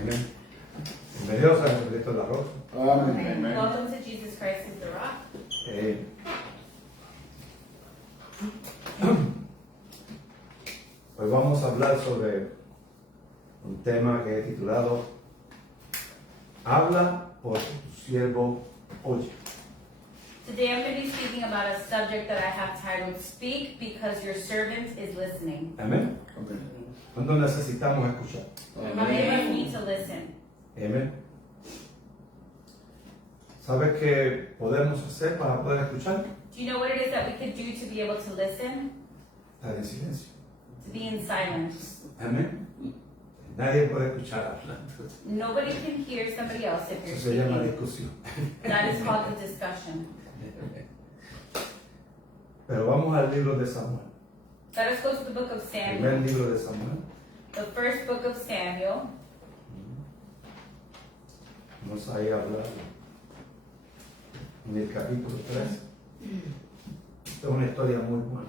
Amén. Bienvenidos a Jesucristo de la Roca. Amen. Welcome to Jesus Christ is the Rock. Hoy vamos a hablar sobre un tema que he titulado Habla por tu siervo oye. Today I'm going to be speaking about a subject that I have titled Speak Because Your Servant is Listening. Amén. ¿Cuándo necesitamos escuchar? Many of us need to listen. Amén. ¿Sabes qué podemos hacer para poder escuchar? Do you know what it is that we could do to be able to listen? Estar en silencio. To be in silence. Amén. Nadie puede escuchar hablando. Nobody can hear somebody else if you're Eso se llama speaking. discusión. That is called a discussion. Pero vamos al libro de Samuel. Let us go to the book of Primer Samuel. libro de Samuel. The first book of Samuel. Vamos a ir a hablar en el capítulo 3. Esta es una historia muy buena.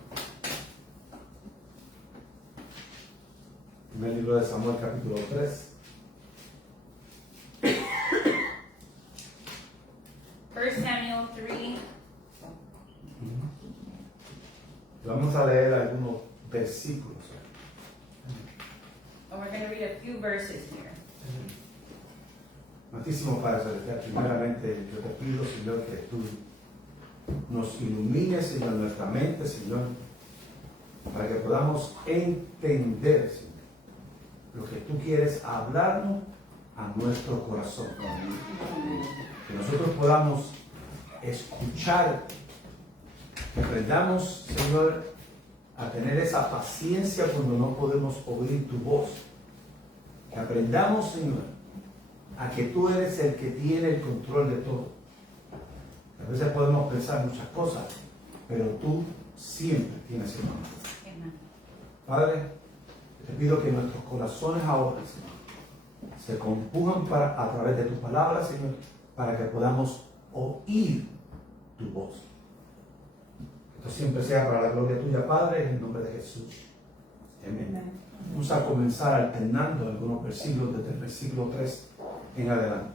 Primer libro de Samuel, capítulo 3. 1 Samuel 3. Vamos a leer algunos versículos. And we're going to read a few verses here. Santísimo Padre Celestial, primeramente yo te pido, Señor, que tú nos ilumines, Señor, nuestra mente, Señor, para que podamos entender, Señor, lo que tú quieres hablarnos a nuestro corazón. Que nosotros podamos escuchar, que aprendamos, Señor, a tener esa paciencia cuando no podemos oír tu voz. Que aprendamos, Señor, a que tú eres el que tiene el control de todo. A veces podemos pensar muchas cosas, pero tú siempre tienes el control. Amen. Padre, te pido que nuestros corazones ahora, Señor, se compujan a través de tu palabra, Señor, para que podamos oír tu voz. Que esto siempre sea para la gloria tuya, Padre, en el nombre de Jesús. Amén. Vamos a comenzar alternando algunos versículos desde el versículo 3 en adelante.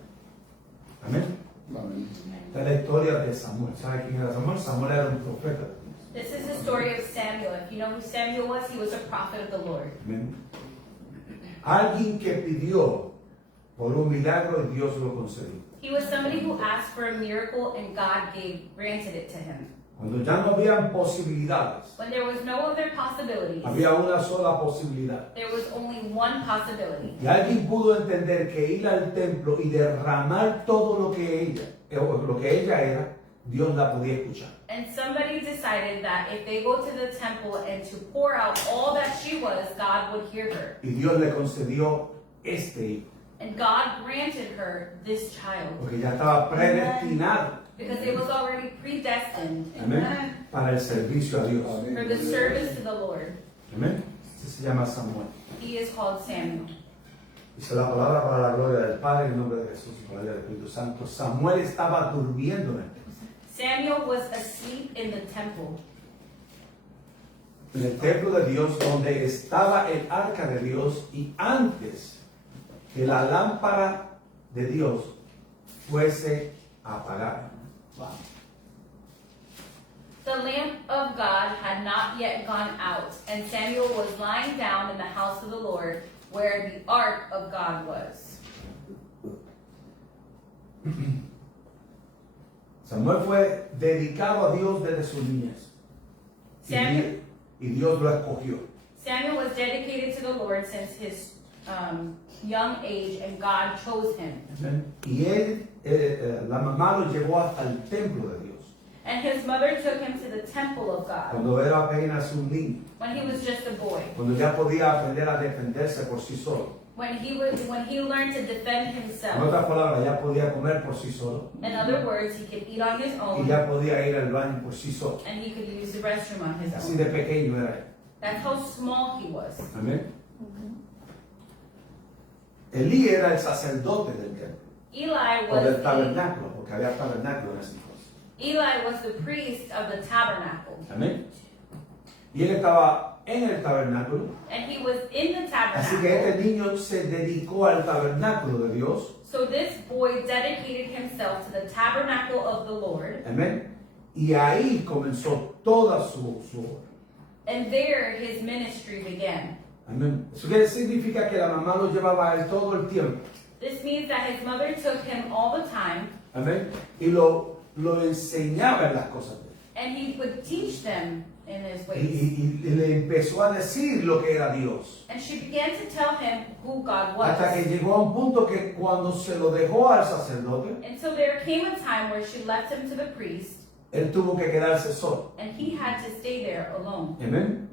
Amén. Amen. Esta es la historia de Samuel. ¿Sabe quién era Samuel? Samuel era un profeta. This is the story of Samuel. If you know who Samuel was, he was a prophet of the Lord. Amén. Alguien que pidió por un milagro y Dios lo concedió. He was somebody who asked for a miracle and God granted it to him. Cuando ya no habían posibilidades, When there was no other possibilities, había una sola posibilidad. there was only one possibility. Y alguien pudo entender que ir al templo y derramar todo lo que ella era, Dios la podía escuchar. And somebody decided that if they go to the temple and to pour out all that she was, God would hear her. Y Dios le concedió este hijo, And God granted her this child porque ya estaba predestinado, because it was already predestined amén, para el servicio a Dios. for the service to the Lord. Amén. Este se llama Samuel. He is called Samuel. Dice la palabra para la gloria del Padre en el nombre de Jesús y para la gloria del Espíritu Santo. Samuel estaba durmiendo en el templo. Samuel was asleep in the temple. En el templo de Dios donde estaba el arca de Dios y antes que la lámpara de Dios fuese apagada. The lamp of God had not yet gone out, and Samuel was lying down in the house of the Lord, where the ark of God was. Samuel fue dedicado a Dios desde su niñez. Samuel- Y Dios lo escogió. Samuel was dedicated to the Lord since his young age, and God chose him. Y él, la mamá lo llevó hasta el templo de Dios. And his mother took him to the temple of God Cuando era apenas un niño. when he was just a boy. Cuando ya podía aprender a defenderse por sí solo. When he learned to defend En himself. otras palabras, ya podía comer por sí solo. In other words, he could eat on his Y own, ya podía ir al baño por sí solo. and he could use the restroom on his Así own. de pequeño era él. That's how small he was. Amén. Elí era el sacerdote del templo. Eli O was del the tabernáculo, porque había tabernáculo en ese entonces. Eli was the priest of the tabernacle, Amén. Y él estaba en el tabernáculo and he he was in the Así que este tabernacle. niño se dedicó al tabernáculo de Dios. So this boy dedicated himself to the tabernacle of the Lord. Amén. Y ahí comenzó toda su obra. And there his ministry began. Amén. Eso quiere significa que la mamá lo llevaba a él todo el tiempo. This means that his mother took him all the time, Amén. Y lo enseñaba en las cosas de él. and he would teach them in his Y, ways. y le empezó a decir lo que era Dios. And she began to tell him who God Hasta que was. llegó a un punto que cuando se lo dejó al sacerdote, Until there came a time where she left him to the priest, él tuvo que quedarse solo. and he had to stay there alone. Amén.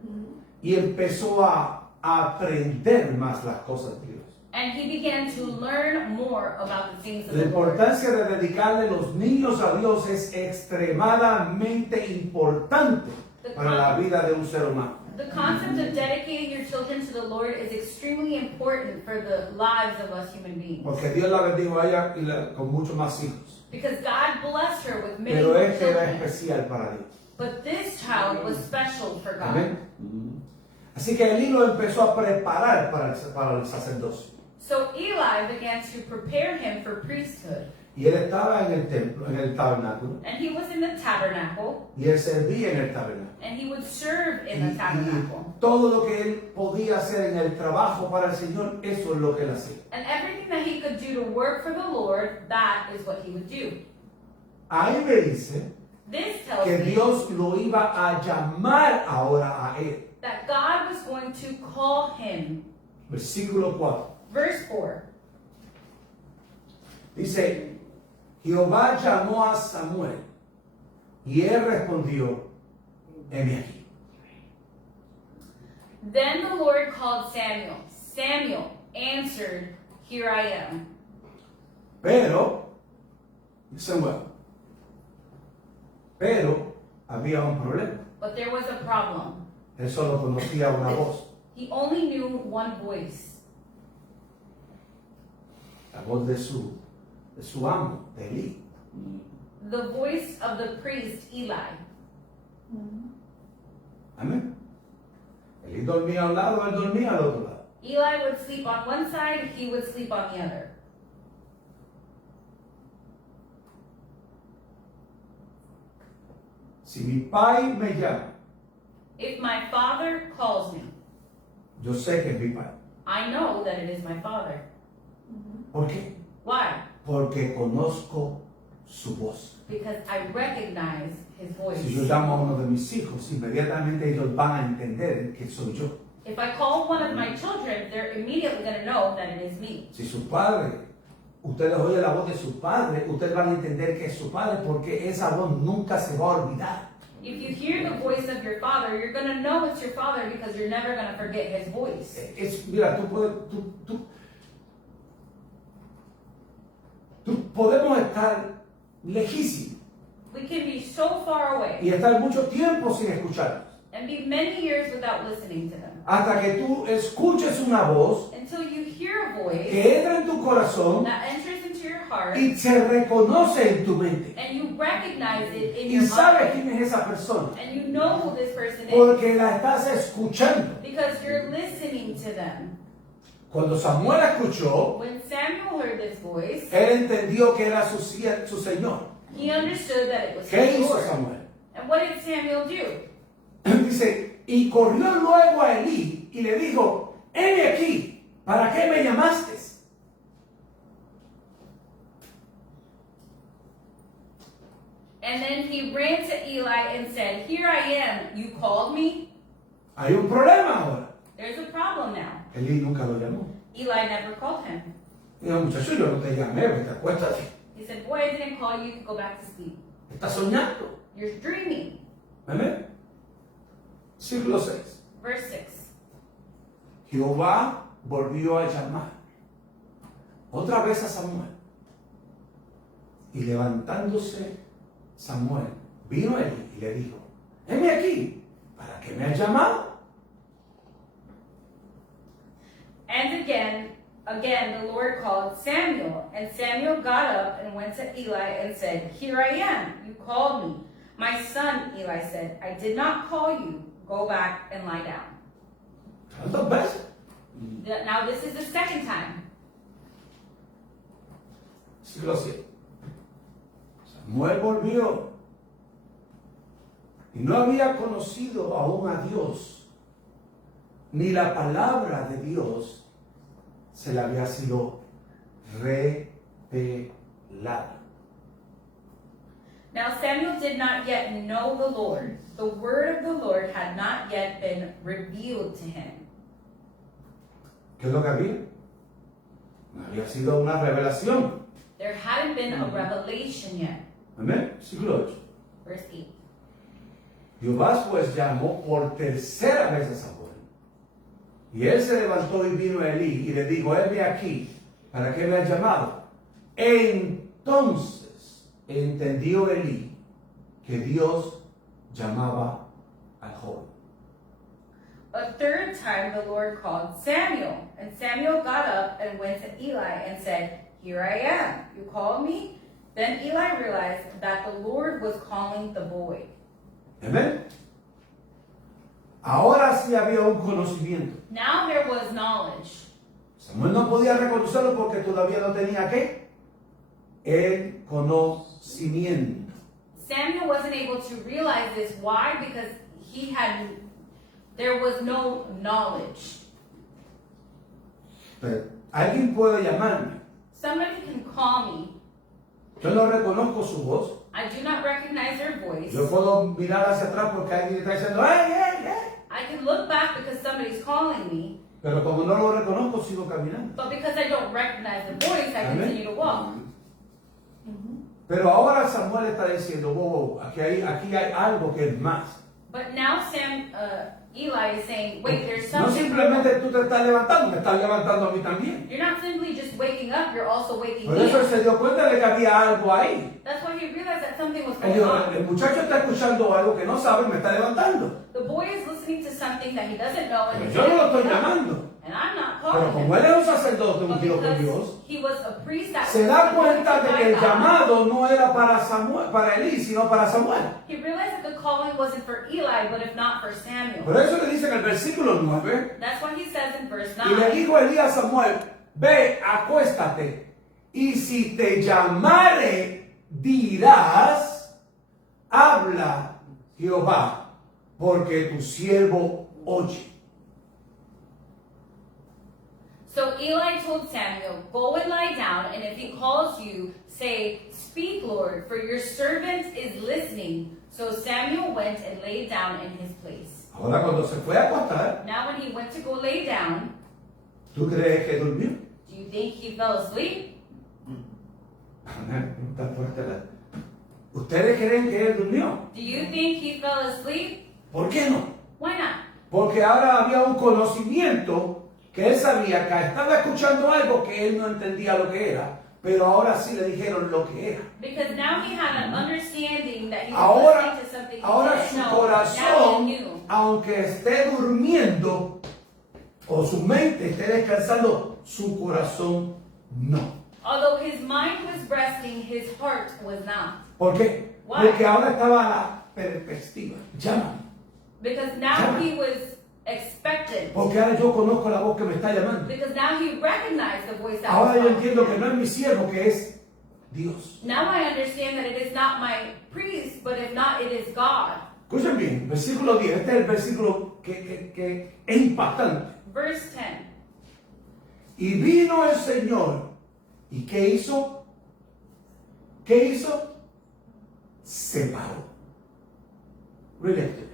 Y empezó a aprender más las cosas de Dios. And he began to learn more about the things of La the Lord. importancia de dedicarle los niños a Dios es extremadamente importante para la vida de un ser humano. The concept of dedicating your children to the Lord is extremely important for the lives of us human beings. Porque Dios la bendijo a ella con muchos más hijos. Because God blessed her with many Pero more este era children. especial para Dios. But this child was special for God. Amén. Así que Elí lo empezó a preparar para el sacerdocio. So Eli began to prepare him for priesthood. Y él estaba en el templo, en el tabernáculo. And he was in the tabernacle, Y él servía en el tabernáculo. and he would serve in Y the tabernacle. todo lo que él podía hacer en el trabajo para el Señor, eso es lo que él hacía. And everything that he could do to work for the Lord, that is what he would do. Ahí me dice This tells que me Dios lo iba a llamar ahora a él. that God was going to call him. Versículo 4. Verse 4. Dice, Jehová llamó a Samuel y él respondió, heme aquí. Then the Lord called Samuel. Samuel answered, Here I am. Pero, Samuel, pero había un problema. But there was a problem. Él solo conocía una voz, He only knew one voice, la voz de su amo, de Elí. the voice of the priest Eli. Amén. Elí dormía a un lado, él dormía al otro lado. Eli would sleep on one side, he would sleep on the other. Si mi pai me llama, If my father calls me, yo sé que es mi pai. I know that it is my father. ¿Por qué? Why? Porque conozco su voz. Because I recognize his voice. Si yo llamo a uno de mis hijos, inmediatamente ellos van a entender que soy yo. If I call one of my children, they're immediately going to know that it is me. Si su padre, ustedes oyen la voz de su padre, ustedes van a entender que es su padre porque esa voz nunca se va a olvidar. If you hear the voice of your father, you're going to know it's your father because you're never going to forget his voice. Mira, podemos estar lejísimos We can be so far away y estar mucho tiempo sin escucharlos. and be many years without listening to them. Hasta que tú escuches una voz Until you hear a voice que entra en tu corazón that enters into your heart y se reconoce en tu mente. and you recognize it in Y your sabes mind. quién es esa persona. And you know who this person is Porque la estás escuchando. because you're listening to them. Cuando Samuel escuchó, When Samuel heard this voice, él entendió que era su Señor. he understood that it was ¿Qué his hizo Lord. Samuel? And what did Samuel do? Dice, y corrió luego a Elí y le dijo, heme aquí, ¿para qué me llamaste? And then he ran to Eli and said, Here I am, you called me? Hay un problema ahora. There's a problem now. Elí nunca lo llamó. Eli never called him. Dijo, muchacho, yo no te llamé, vete, acuéstate. He said, Boy, I didn't call you to go back to sleep. Estás soñando. You're dreaming. Amén. Versículo 6. Verse 6. Jehová volvió a llamar otra vez a Samuel. Y levantándose Samuel, vino él y le dijo, heme aquí, ¿para qué me has llamado? And again, the Lord called Samuel. And Samuel got up and went to Eli and said, Here I am, you called me. My son, Eli said, I did not call you. Go back and lie down. ¿Cuántas veces? Now this is the second time. Siglo 7. Samuel volvió y no había conocido aún a Dios, ni la palabra de Dios se le había sido revelada. Now Samuel did not yet know the Lord. The word of the Lord had not yet been revealed to him. ¿Qué es lo que había? No había sido una revelación. There hadn't been a revelation yet. Amén. Siglo 8. Verse 8. Jehová pues llamó por tercera vez a Samuel. Y él se levantó y vino a Elí y le dijo, heme aquí, ¿para qué me has llamado? Entonces entendió Elí que Dios llamaba al joven. A third time the Lord called Samuel, and Samuel got up and went to Eli and said, here I am. You called me? Then Eli realized that the Lord was calling the boy. Amén. Ahora sí había un conocimiento. Now there was knowledge. Samuel no podía reconocerlo porque todavía no tenía ¿qué? El conocimiento. Samuel wasn't able to realize this. Why? Because there was no knowledge. Pero alguien puede llamarme. Somebody can call me. Yo no reconozco su voz. I do not recognize their voice. Yo puedo mirar hacia atrás porque alguien está diciendo ¡Hey, hey, hey! I can look back because somebody's calling me. Pero como no lo reconozco, sigo caminando. But because I don't recognize the voice, I Amén. continue to walk. Pero ahora Samuel está diciendo, wow, aquí hay algo que es más. But now Eli is saying, wait, there's No something. simplemente tú te estás levantando, me estás levantando a mí también. You're not simply just waking up, you're also waking Por me eso él up. se dio cuenta de que había algo ahí. That's why he realized that something was Él going dijo, on. el muchacho está escuchando algo que no sabe, me está levantando. The boy is listening to something that he doesn't know, and Pero he's yo no lo estoy waking up. llamando. And I'm not Pero calling como him. él es un sacerdote But ungido por Dios, because he was a priest that se was da anointed cuenta de by que el God, llamado no era para Samuel, para Elí, sino para Samuel. he realized that the calling wasn't for Eli, but if not for Samuel. Por eso le dice en el versículo 9, That's what he says in verse y le 9. dijo Elí a Samuel, ve, acuéstate, y si te llamare, dirás, habla Jehová, porque tu siervo oye. So Eli told Samuel, go and lie down, and if he calls you, say, speak, Lord, for your servant is listening. So Samuel went and lay down in his place. Ahora cuando se fue a acostar, Now when he went to go lay down, ¿tú crees que durmió? do you think he fell asleep? Está fuerte la- ¿Ustedes creen que él durmió? Do you think he fell asleep? ¿Por qué no? Why not? Porque ahora había un conocimiento que él sabía que estaba escuchando algo que él no entendía lo que era, pero ahora sí le dijeron lo que era. Because now he had an understanding that he was Ahora, listening to something he ahora didn't su know. Now he corazón, knew. aunque esté durmiendo o su mente esté descansando, su corazón no. Although his mind was resting, his heart was not. ¿Por qué? Why? Porque ahora estaba a la perspectiva. Llámame. Because now Llama. he was expectant. Porque ahora yo conozco la voz que me está llamando. Because now he recognized the voice that Ahora was yo calling entiendo que him. no es mi siervo, que es Dios. Now I understand that it is not my priest, but if not, it is God. Escuchen bien, versículo 10. Este es el versículo que es impactante. Verse 10. Y vino el Señor. ¿Y qué hizo? ¿Qué hizo? Se paró. Related.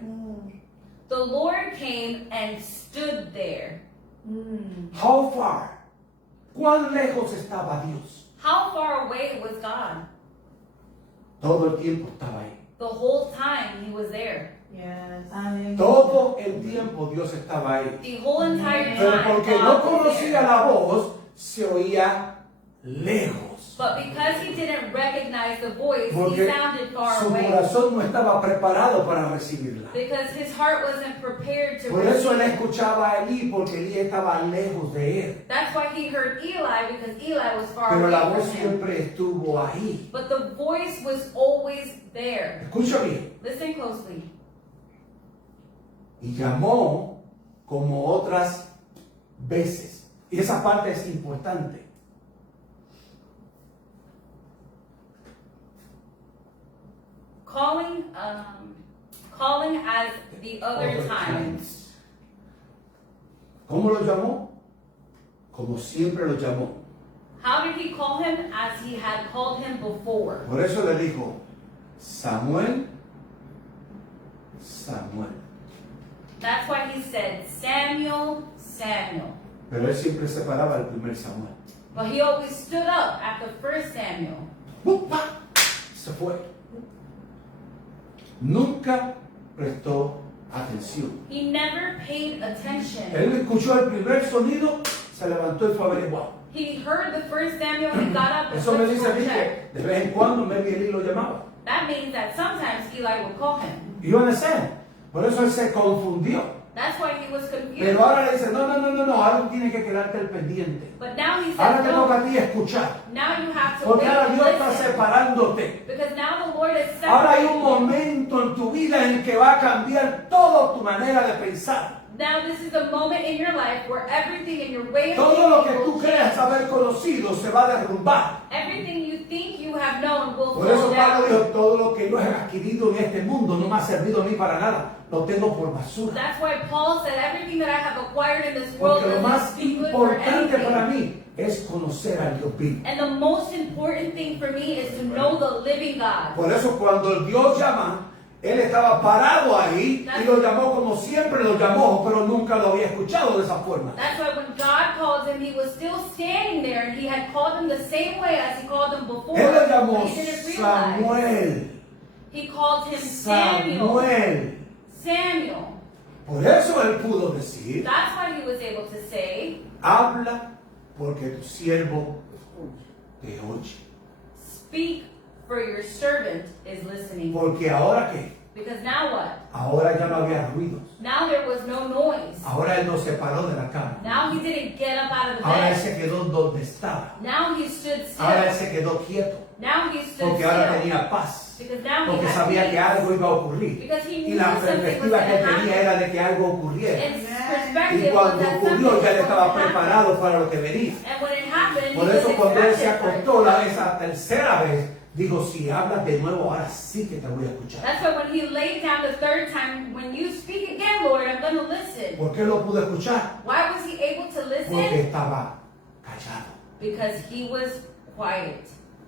The Lord came and stood there. How far? ¿Cuán lejos estaba Dios? How far away was God? Todo el tiempo estaba ahí. The whole time he was there. Yes. Todo el tiempo Dios estaba ahí. The whole entire Pero time porque no God was conocía there. la voz, se oía lejos. But because he didn't recognize the voice, he Porque sounded far su away. corazón no estaba preparado para recibirla. Because his heart wasn't prepared to Por eso él receive. escuchaba a Elí, porque Elí estaba lejos de él. That's why he heard Eli, because Eli was far Pero la away voz from him. siempre estuvo ahí. But the voice was always there. Escucha bien. Listen closely. Y llamó como otras veces. Y esa parte es importante. Calling as the other times. ¿Cómo lo llamó? Como siempre lo llamó. How did he call him? As he had called him before. Por eso le dijo, Samuel, Samuel. That's why he said, Samuel, Samuel. Pero él siempre separaba el primer Samuel. But he always stood up at the first Samuel. ¡Pupa! Se fue. Nunca prestó atención. He never paid attention. Él escuchó el primer sonido, se levantó y fue a averiguar. He heard the first Samuel, he got up and Eso me went to dice a go mí check. que de vez en cuando maybe Eli lo llamaba. That means that sometimes Eli would call him. You understand? Por eso él se confundió. That's why he was confused. Pero ahora le dice, no, ahora tienes que quedarte al pendiente. But now he Ahora says, te toca a no, ti escuchar. now you have to Porque wait ahora and Dios está listen. separándote. Because now the Lord is Ahora hay un separating you. momento en tu vida en que va a cambiar toda tu manera de pensar. Now this is a moment in your life where everything in your way of Todo lo que thinking tú will creas change. haber conocido se va a derrumbar. Everything you think you have known will Por eso fall Pablo down. dijo, todo lo que yo he adquirido en este mundo no me ha servido a mí para nada. Lo tengo por basura. That's why Paul said everything that I have acquired in this world Porque lo más doesn't be good for importante para anything. mí es conocer al Dios vivo. And the most important thing for me is to know the living God. Por eso cuando el Dios llama, él estaba parado ahí y lo llamó como siempre lo llamó, pero nunca lo había escuchado de esa forma. That's why when God called him, he was still standing there and he had called him the same way as he called him before. Él lo llamó But he didn't realize. Samuel. He called him Samuel. Samuel. Samuel. Por eso él pudo decir, That's why he was able to say, habla porque tu siervo te oye. speak for your servant is listening. Porque ahora qué? Because now what? Ahora ya no había ruidos. Now there was no noise. Ahora él no se paró de la cama. Now he didn't get up out of the Ahora él bed. se quedó donde estaba. Now he stood Ahora él still. se quedó quieto. Now he stood Porque ahora still. tenía paz. Because now he Porque had sabía que peace. algo iba a ocurrir. Because he Y knew la something was perspectiva que going to tenía happen. era de que algo ocurriera. His Y perspective was cuando that ocurrió something ya él was estaba going to happen. preparado para lo que venía. And when it happened, Por he eso was cuando él se expected for it. acostó esa tercera vez, digo, si hablas de nuevo, ahora sí que te voy a escuchar. That's why when he laid down the third time, when you speak again, Lord, I'm going to listen. ¿Por qué lo pude escuchar? Why was he able to Porque listen? estaba callado. Because he was quiet.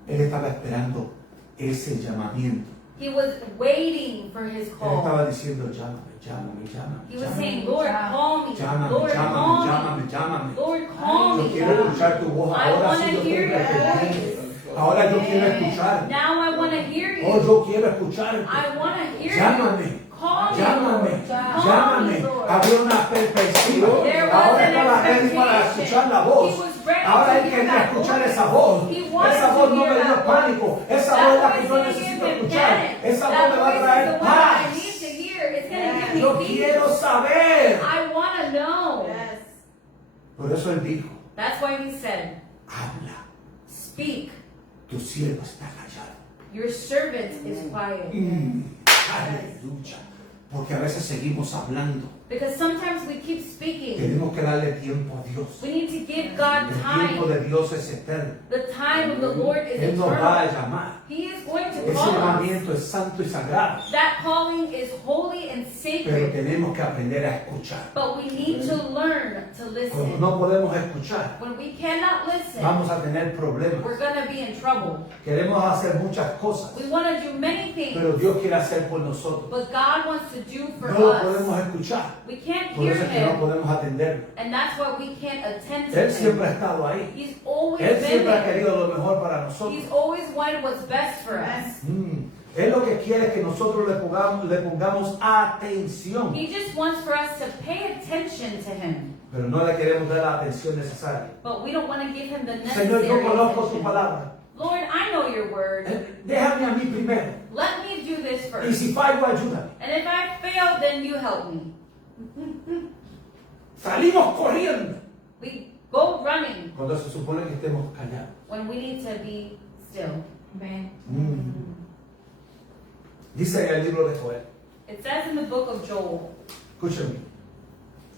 Él estaba esperando ese llamamiento. He was waiting for his Él call. estaba diciendo, llámame, llámame, llámame. He was llámame. saying, Lord, call me. Llámame, Lord, llámame, call me. llámame, llámame. Lord, call Yo me. quiero escuchar tu voz. I Ahora wanna sí yo hear tengo que your entender. Ahora yo quiero escuchar. Now I want to hear Oh, you. yo quiero escucharte. I want to hear Llámame. you. Call me. Llámame, Lord. Call llámame. me, Lord. Había una perspectiva. There was Ahora an estaba ready para expectation. escuchar la voz. He was ready Ahora to él hear quería that escuchar voice. esa voz. He wanted Esa to voz no hear me dio that pánico. voice. Esa That voz es la voice que yo didn't give necesito him escuchar. panic. Esa voz That me va a voice is traer the one that I paz. need to hear. It's going to give Yo me peace. quiero saber. I want to know. Yes. Por eso él dijo, That's why he said, habla, speak. tu siervo está callado. Your servant is quiet. Aleluya. Porque a veces seguimos hablando. Because sometimes we keep speaking. Tenemos que darle tiempo a Dios. We need to give God El tiempo time. de Dios es eterno. The time of the Lord is Él nos va a eternal. llamar. He is going to Ese call us. llamamiento es santo y sagrado. That calling is holy and Pero sacred. tenemos que aprender a escuchar. But we need to learn to Cuando listen. no podemos escuchar, When we cannot listen, vamos a tener problemas. we're going to be in trouble. Queremos hacer muchas cosas, We want to do many things, pero Dios quiere hacer por nosotros. but God wants to do for No lo us. podemos escuchar. We can't Por hear eso es que no Him, podemos atenderlo. and that's why we can't attend to Él siempre ha Him. estado ahí. He's always Él been siempre ha there. querido lo mejor para nosotros. He's always wanted what's best for us. Él lo que quiere es que nosotros le pongamos atención. He just wants for us to pay attention to Him, Pero no le queremos dar la atención necesaria. but we don't want to give Him the Señor, yo necessary conozco tu attention. palabra. Lord, I know your word. Déjame a mí primero. Let me do this Y first. si fallo, ayúdame. And if I fail, then you help me. Salimos corriendo. We go running Cuando se supone que estemos callados. when we need to be still. Amen. Dice en el libro de Joel. It says in the book of Joel, Escúchame.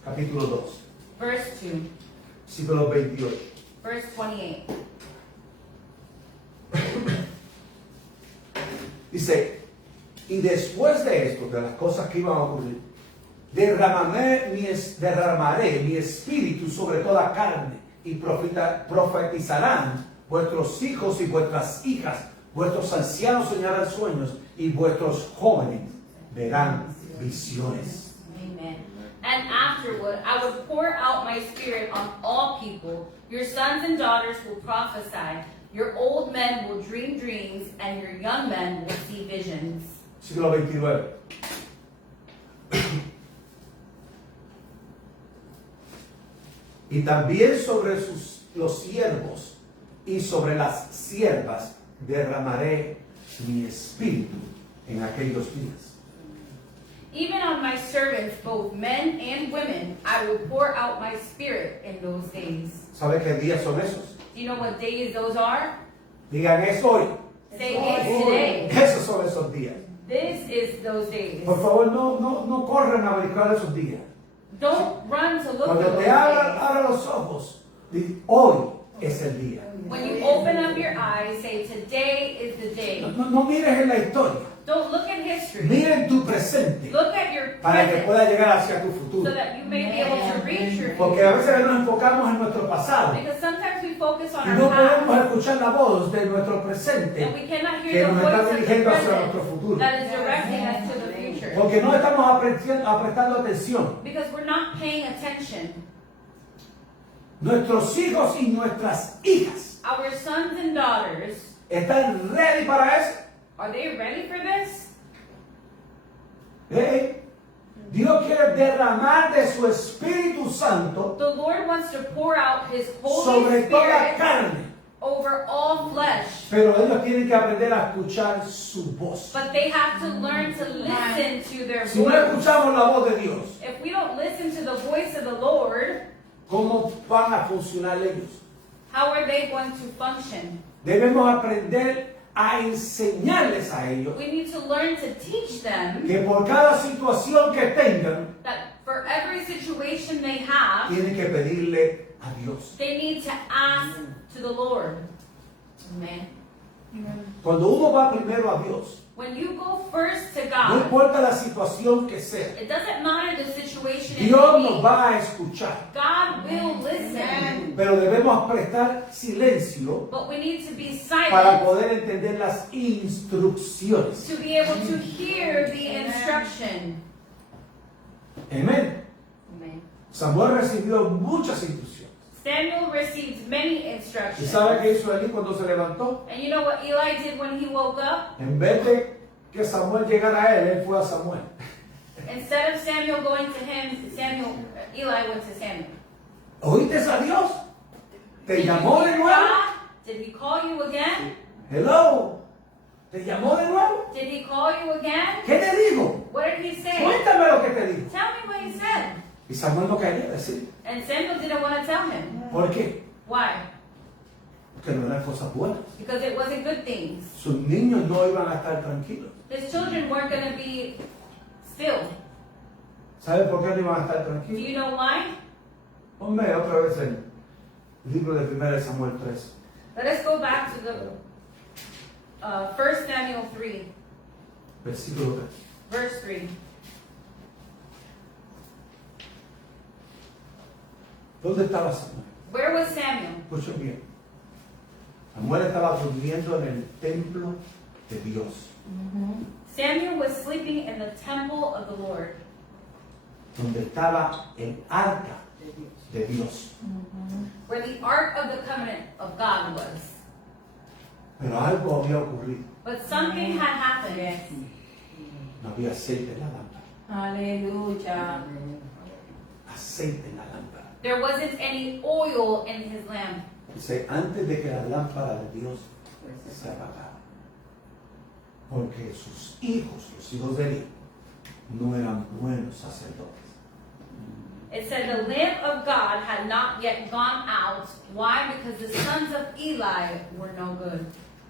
capítulo 2, verse 2, versículo 28. verse 28. Dice, y después de esto, de las cosas que iban a ocurrir, derramaré mi espíritu sobre toda carne y profetizarán vuestros hijos y vuestras hijas, vuestros ancianos soñarán sueños y vuestros jóvenes verán visiones. Amen. And afterward, I will pour out my spirit on all people. Your sons and daughters will prophesy. Your old men will dream dreams, and your young men will see visions. Siglo 29. Y también sobre los siervos y sobre las siervas derramaré mi espíritu en aquellos días. Even on my servants, both men and women, I will pour out my spirit in those days. ¿Sabe qué días son esos? Do you know what days those are? Digan, es hoy. Say it's today. Esos son esos días. This is those days. Por favor, no corran a verificar esos días. Don't run to look Cuando for those te abran days. los ojos, di, hoy es el día. When you open up your eyes, say today is the day. No mires en la historia, Don't look at history. mira en tu presente Look at your para que present pueda llegar hacia tu so futuro. that you may be able to reach your Porque a future. veces nos enfocamos en nuestro pasado Because sometimes we focus y on our no podemos past escuchar la voz de nuestro and presente we cannot que hear the nos está voice of the dirigiendo hacia nuestro present futuro. that is directing us to the future. Porque no estamos prestando atención. Because we're not paying attention. Nuestros hijos y nuestras hijas Our sons and daughters, están ready para eso. are they ready for this? Dios quiere derramar de su Espíritu Santo The Lord wants to pour out His Holy sobre toda Spirit carne. over all flesh. Pero ellos tienen que aprender a escuchar su voz. But they have to learn to listen to their Si no voice. escuchamos la voz de Dios, If we don't listen to the voice of the Lord, ¿cómo van a funcionar ellos? how are they going to function? Debemos aprender a enseñarles a ellos We need to learn to teach them que por cada situación que tengan, that for every situation they have, tienen que pedirle a Dios. they need to ask to the Lord. Amen. Cuando uno va primero a Dios, When you go first to no God, importa la situación que sea, it doesn't matter the situation it Dios may nos be. va a escuchar. God will listen. Pero debemos prestar silencio But we need to be para silent poder entender las instrucciones. to be able to hear the instruction. Amén. Amen. Samuel recibió muchas instrucciones. Samuel received many ¿Y instructions. sabe qué hizo Elí cuando se levantó? And you know what Eli did when he woke up? En vez de que Samuel llegara a él fue a Samuel. Instead of Samuel going to him, Eli went to Samuel. ¿Oíste a Dios? ¿Te Did you llamó de hear nuevo? God? Did he call you again? Hello. ¿Te llamó de nuevo? Did he call you again? ¿Qué te dijo? What did he say? Cuéntame lo que te dijo. Tell me what he said. Y Samuel no quería decir. And Samuel didn't want to tell him. ¿Por qué? Why? Porque no eran cosas buenas. Because it wasn't good things. Sus niños no iban a estar tranquilos. His children weren't going to be still. ¿Sabe por qué no iban a estar Do tranquilos? you know why? Ponme otra vez el libro de 1 Samuel 3. Let us go back to the 1 Samuel 3, Versículo 3. verse 3. ¿Dónde estaba Samuel? Where was Samuel? Escuchen bien. Samuel estaba durmiendo en el templo de Dios, Samuel was sleeping in the temple of the Lord, donde estaba el arca de Dios. where the ark of the covenant of God was. Pero algo había ocurrido. But something had happened. No había aceite en la lámpara. Hallelujah. Aceite en la lámpara. There wasn't any oil in his lamp. Dice, antes de que la lámpara de Dios se apagara. Porque sus hijos, los hijos de Eli, no eran buenos sacerdotes. It said the lamp of God had not yet gone out. Why? Because the sons of Eli were no good.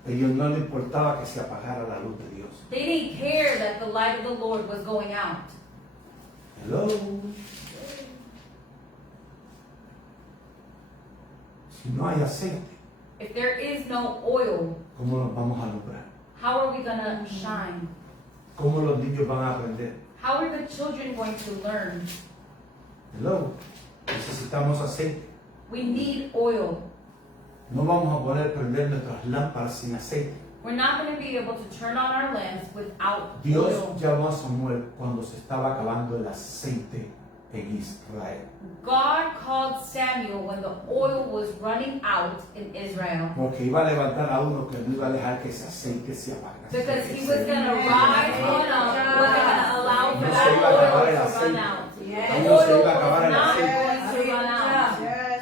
A ellos no les importaba que se apagara la luz de Dios. They didn't care that the light of the Lord was going out. Hello. Si no hay aceite, if there is no oil, ¿cómo nos vamos a alumbrar? how are we going to shine? ¿Cómo los niños van a aprender? How are the children going to learn? Hello. Necesitamos aceite. We need oil. No vamos a poder prender nuestras lámparas sin aceite. We're not going to be able to turn on our lamps without Dios oil. llamó a Samuel cuando se estaba acabando el aceite en Israel. God called Samuel when the oil was running out in Israel. Porque iba a levantar a uno que no iba a dejar que ese aceite se apagara. Because he was going to rise one up, wasn't going to allow for No that se iba a acabar oil el to run aceite. out. The No se oil iba a acabar was el not aceite. going to run out.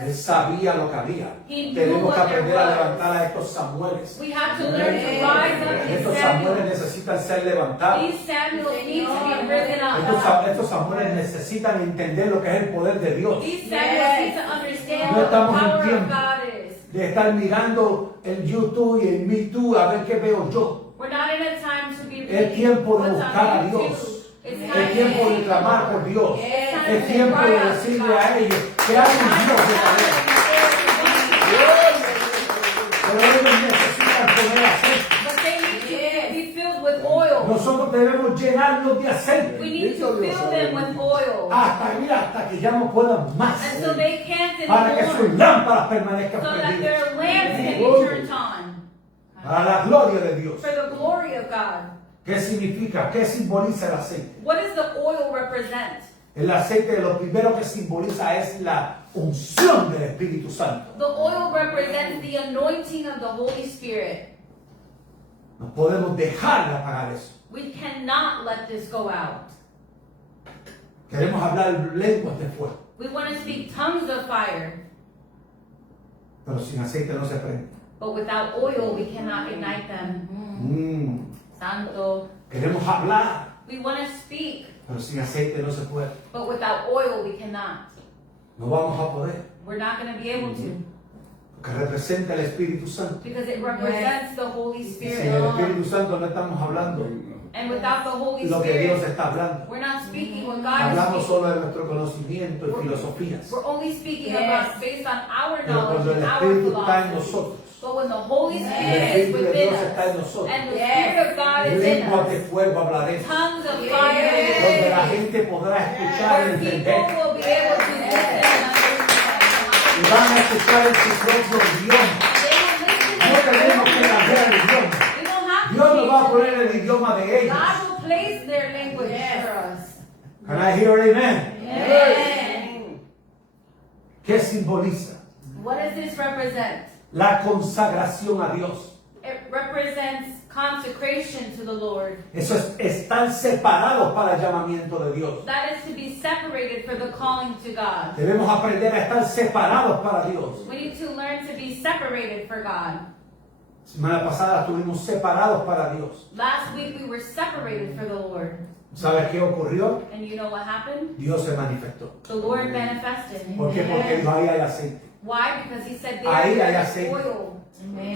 Él sabía lo que había. He knew Tenemos what que aprender there a was. levantar a estos Samueles. We have to learn to rise up in Estos Samueles Samuel. necesitan ser levantados. These Samuels need to be risen up. Estos Samueles necesitan entender lo que es el poder de Dios. These Samuels need to understand No what the estamos en power of tiempo God is. de estar mirando el YouTube y el Me Too a ver qué veo yo. We're not in a time to be Es tiempo de what's buscar a on Dios. YouTube. It's Es time tiempo de to clamar por Dios. time Es to tiempo cry de out to decirle God. a ellos que hay un Dios de poder. Pero ellos necesitan poner aceite. But they need to be filled with oil. Nosotros debemos llenarnos de We aceite. need to fill them with oil Hasta que ya no puedan más. until they can't Para que anymore, sus lámparas permanezcan so that prendidas. their lamps can be turned on Para la gloria de Dios. for the glory of God. ¿Qué significa? ¿Qué simboliza el aceite? What does the oil represent? El aceite lo primero que simboliza es la unción del Espíritu Santo. The oil represents the anointing of the Holy Spirit. No podemos dejar de apagar eso. We cannot let this go out. Queremos hablar lenguas de fuego, We want to speak tongues of fire, pero sin aceite no se prende. but without oil we cannot ignite them. Santo. Queremos hablar, We want to speak, pero sin aceite no se puede. but without oil we cannot. No vamos a poder, We're not going to be able to, porque representa el Espíritu Santo. because it represents the Holy Sin el Spirit. Espíritu Santo no estamos hablando And without the Holy lo que Dios Spirit, está hablando. we're not speaking what God is Hablamos speaking. solo de nuestro conocimiento y filosofías. We're only speaking about based on our Pero knowledge cuando el and our Espíritu está en philosophy. nosotros, But when the Holy el Spirit is Espíritu de within Dios está en us, nosotros. and the Spirit of God is in Lenguas de us, fuego hablaremos, tongues of donde fire, la gente podrá escuchar y where people entender. will be able to listen and Y understand. van a escuchar en su propio idioma. No tenemos que cambiar el idioma. We don't have Dios nos va a to poner change el idioma de it. ellos. God will place their language for us. Can I hear amen? Amen. ¿Qué simboliza? What does this represent? La consagración a Dios. It represents consecration to the Lord. Eso es estar separados para el llamamiento de Dios. That is to be separated for the calling to God. Debemos aprender a estar separados para Dios. We need to learn to be separated for God. Semana pasada estuvimos separados para Dios. Last week we were separated for the Lord. ¿Sabes qué ocurrió? And you know what happened? Dios se manifestó. The Lord manifested. ¿Por qué? Porque dijo, ahí hay aceite. Why? Because he said Ahí there hay is aceite. oil.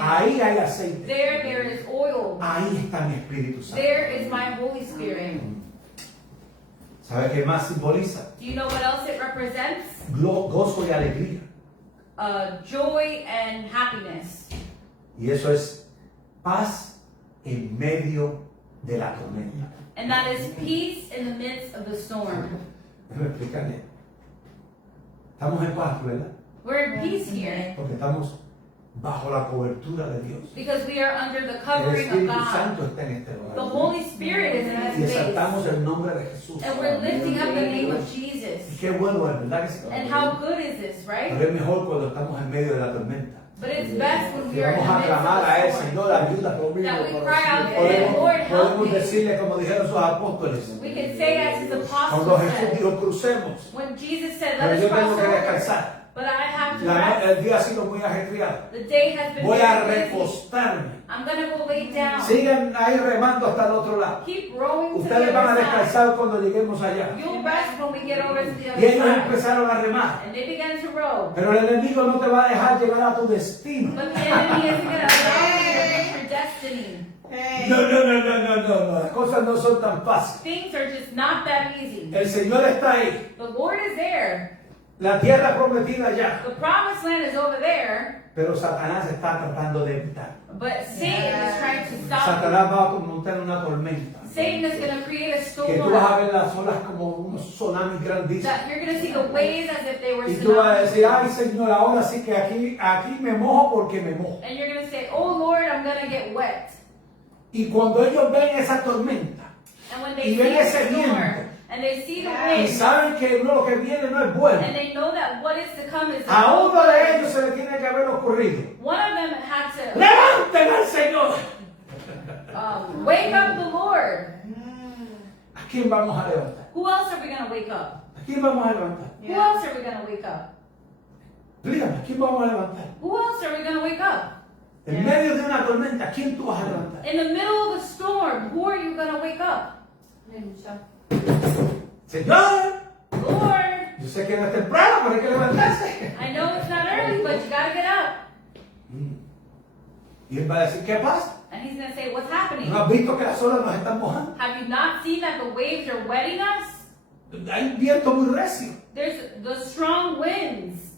Ahí hay aceite. There is oil. Ahí está mi Espíritu Santo. There is my Holy Spirit. ¿Sabe qué más simboliza? Do you know what else it represents? Gozo y alegría. Joy and happiness. Y eso es paz en medio de la tormenta. And that is peace in the midst of the storm. Déjame explicarle. Estamos en paz, ¿verdad? We're in peace here Porque estamos bajo la cobertura de Dios. because we are under the El covering of Espíritu God. Santo está en este The lugar. Holy Spirit is in Y this place. exaltamos el nombre de Jesús. And we're lifting up the name of Y Jesus. qué bueno es, ¿verdad que sí? And how good is this, right? Pero es mejor cuando estamos en medio de la tormenta. But it's best when Que we are in vamos a the midst clamar a Él, of the storm. Señor, ayuda conmigo. That we cry out to Him, Podemos, Lord, help podemos me. decirle como dijeron sus apóstoles. We can say as His Cuando apostles Jesús said, dijo crucemos, when Jesus said, pero let us yo cross tengo que over, descansar. but I have to La- rest. el día ha sido muy ajetreado. The day has been Voy a very busy. recostarme. I'm going to go lay down. Sigan ahí remando hasta el otro lado. Keep rowing to the Ustedes van a other side. descansar cuando lleguemos allá. You'll rest when we get over to the Y other ellos side. empezaron a remar. And they began to row. Pero el enemigo no te va a dejar llegar a tu destino. But the enemy isn't going to allow you to reach your destiny. No. Las cosas no son tan fáciles. Things are just not that easy. El Señor está ahí. The Lord is there. La tierra prometida ya. The promised land is over there. Pero Satanás está tratando de evitar. But Satan is trying to stop Satanás va a montar una tormenta. you. Satan is going to create a Que tú vas a storm ver las olas como unos tsunamis grandísimos. that you're going to see the waves as if they were Y tú vas a tsunamis. decir, ay Señor, ahora sí que aquí me mojo porque me mojo. And you're going to say, oh Lord, I'm going to get wet. Y cuando ellos ven esa tormenta And when y they see ven the ese storm, viento and they see the y wind, saben que lo que viene no es bueno, and they know that what is to come is a not uno de good, ellos se le tiene que haber ocurrido. one of them had to ¡Levanten al Señor! wake up the Lord. ¿A quién vamos a levantar? Who else are we going to wake up? ¿A quién vamos a levantar? Who else are we going to wake up? Dígame, ¿a quién vamos a levantar? Who else are we going to wake up? En medio de una tormenta, ¿a quién tú vas a levantar? In the middle of a storm, who are you going to wake up? Señor, Lord, yo sé que no es temprano, pero hay que levantarse. I know it's not early, but you got to get up. Y él va a decir, ¿qué pasa? And he's going to say, what's happening? ¿No has visto que las olas nos están mojando? Have you not seen that the waves are wetting us? Hay un viento muy recio. There's the strong winds.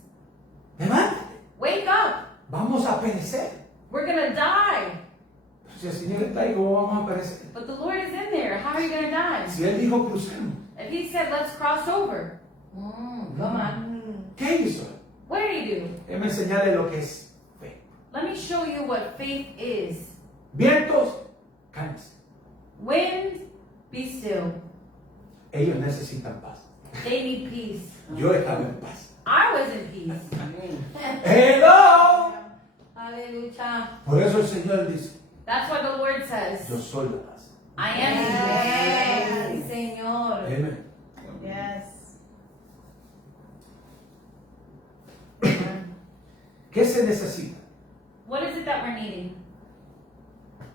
Levántate. Wake up. Vamos a perecer. We're going to die. Si el Señor está ahí, ¿cómo vamos a perecer? But the Lord is in there. How are you going to die? Si Él dijo crucemos, If he said, let's cross over. Come on. ¿qué hizo? What did he do? Él me enseñarle lo que es fe. Let me show you what faith is. Vientos, cálmense. Wind, be still. Ellos necesitan paz. They need peace. Yo estaba en paz. I was in peace. ¡Hello! Hallelujah. Por eso el Señor dice, That's what the Lord says. yo soy la paz. I am peace. Señor. Amén. Yes. ¿Qué se necesita? What is it that we're needing?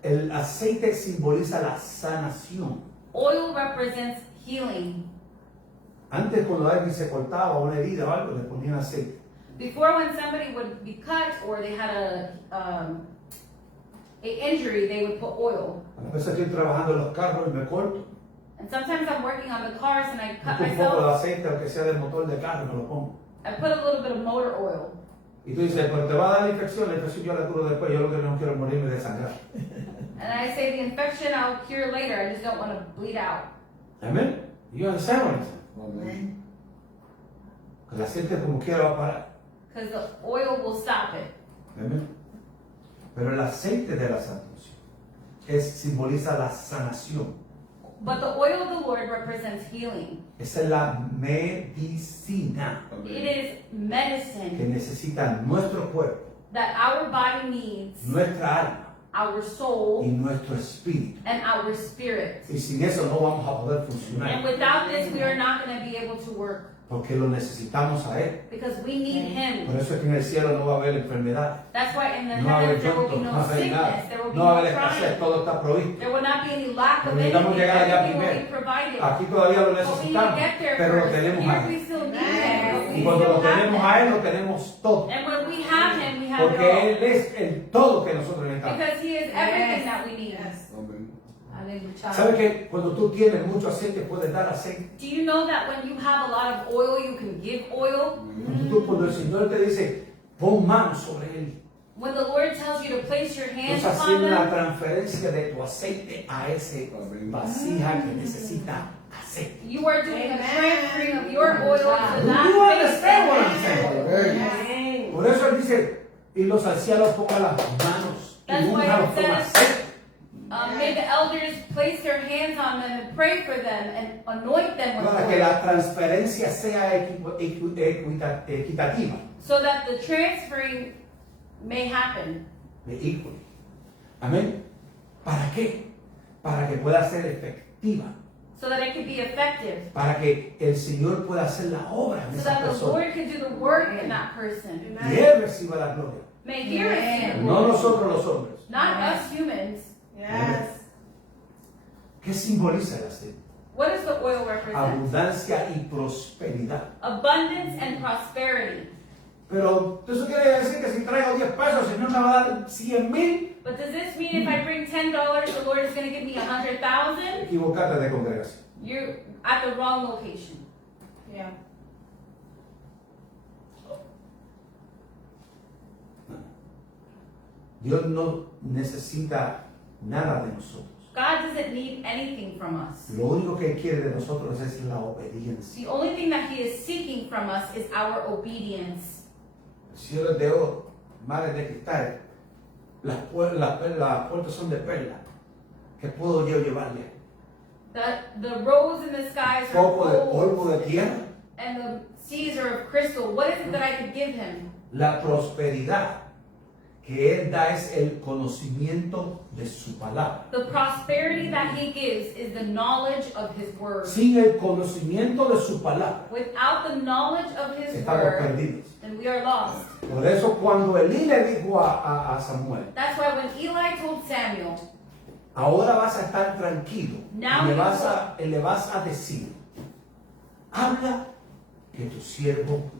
El aceite simboliza la sanación. Oil represents healing. Antes cuando alguien se cortaba una herida o algo, le ponían aceite. Before, when somebody would be cut or they had a injury, they would put oil. A veces estoy trabajando en los carros y me corto. And sometimes I'm working on the cars and I cut Un poco de myself. aceite, aunque sea del motor de carro, me lo pongo. I put a little bit of motor oil. Y tú dices, pero te va a dar la infección yo la curo después, yo lo que no quiero es morirme de sangrar. And I say the infection I'll cure later. I just don't want to bleed out. Amén. You understand what I'm saying? Amen. Que el aceite como quiera va a parar. Because the oil will stop it. Amén. Pero el aceite de la sanación simboliza la sanación. But the oil of the Lord represents healing. Esa es la medicina It is que medicine necesita nuestro cuerpo, that our body needs, nuestra alma our y soul, nuestro espíritu. and our spirit. Y sin eso no vamos a poder And funcionar without this, we are not going to be able to work porque lo necesitamos a Él. because we need Him. Por eso es que en el cielo no va a haber enfermedad, That's why in the no va a haber heavens there will be llanto, no va no a haber nada, sickness, there will be no va a no haber escasez, crying, todo está provisto. there will not be any lack of Pero necesitamos anything. llegar allá Everything will be primero. provided. Aquí todavía lo But we need to necesitamos, get there pero lo first. tenemos Here a Él. we still need Him, but we Y cuando lo still have tenemos Him. a Él, lo tenemos todo. And when we have Him, we have it Porque all. Él es el todo que nosotros necesitamos. Because He is everything that we need. Yes. Hallelujah. ¿Sabe que cuando tú tienes mucho aceite puedes dar aceite? Do you know that when you have a lot of oil, you can give oil? Cuando el Señor te dice, pon manos sobre Él, When the Lord tells you to place your hands estás upon haciendo una them, transferencia de tu aceite a ese vasija que necesita aceite. you are doing a Amen. transferring of your oil to Do that you understand what I'm faith. saying? Amen. Por eso Él dice, y los ancianos pongan las manos y That's why únjalos it con says, aceite. may the elders place their hands on them and pray for them and anoint them with Para que oil, la transferencia sea equitativa. so that the transferring may happen. De equity. Amén. ¿Para qué? Para que pueda ser efectiva. So that it can be effective. Para que el Señor pueda hacer la obra en So esa that the persona. Lord can do the work in that person. Y Él reciba la gloria. May He receive the No glory. nosotros los hombres. Not us humans. Yes. ¿Qué simboliza el aceite? What does the oil represent? Abundancia y prosperidad. Abundance and prosperity. Pero eso quiere decir que si traigo 10 pesos, el Señor me va a dar 100,000. But does this mean if I bring $10, the Lord is going to give me 100,000? Equivocate de congregación. You're at the wrong location. Yeah. Dios no necesita nada de nosotros. God doesn't need anything from us. Lo único que quiere de nosotros es la obediencia. The only thing that He is seeking from us is our obedience. El cielo es de oro, mares de cristal, las puertas son de perla. ¿Qué puedo yo llevarle? That the roads in the skies are Poco de polvo gold de tierra. and the seas are of crystal. What is it that I could give Him? La prosperidad que Él da es el conocimiento de su palabra. The prosperity that He gives is the knowledge of His word. Sin el conocimiento de su palabra, Without the knowledge of His estamos word, perdidos. then we are lost. Por eso cuando Elí le dijo a Samuel, That's why when Eli told Samuel, ahora vas a estar tranquilo Now y you le vas a decir, habla que tu siervo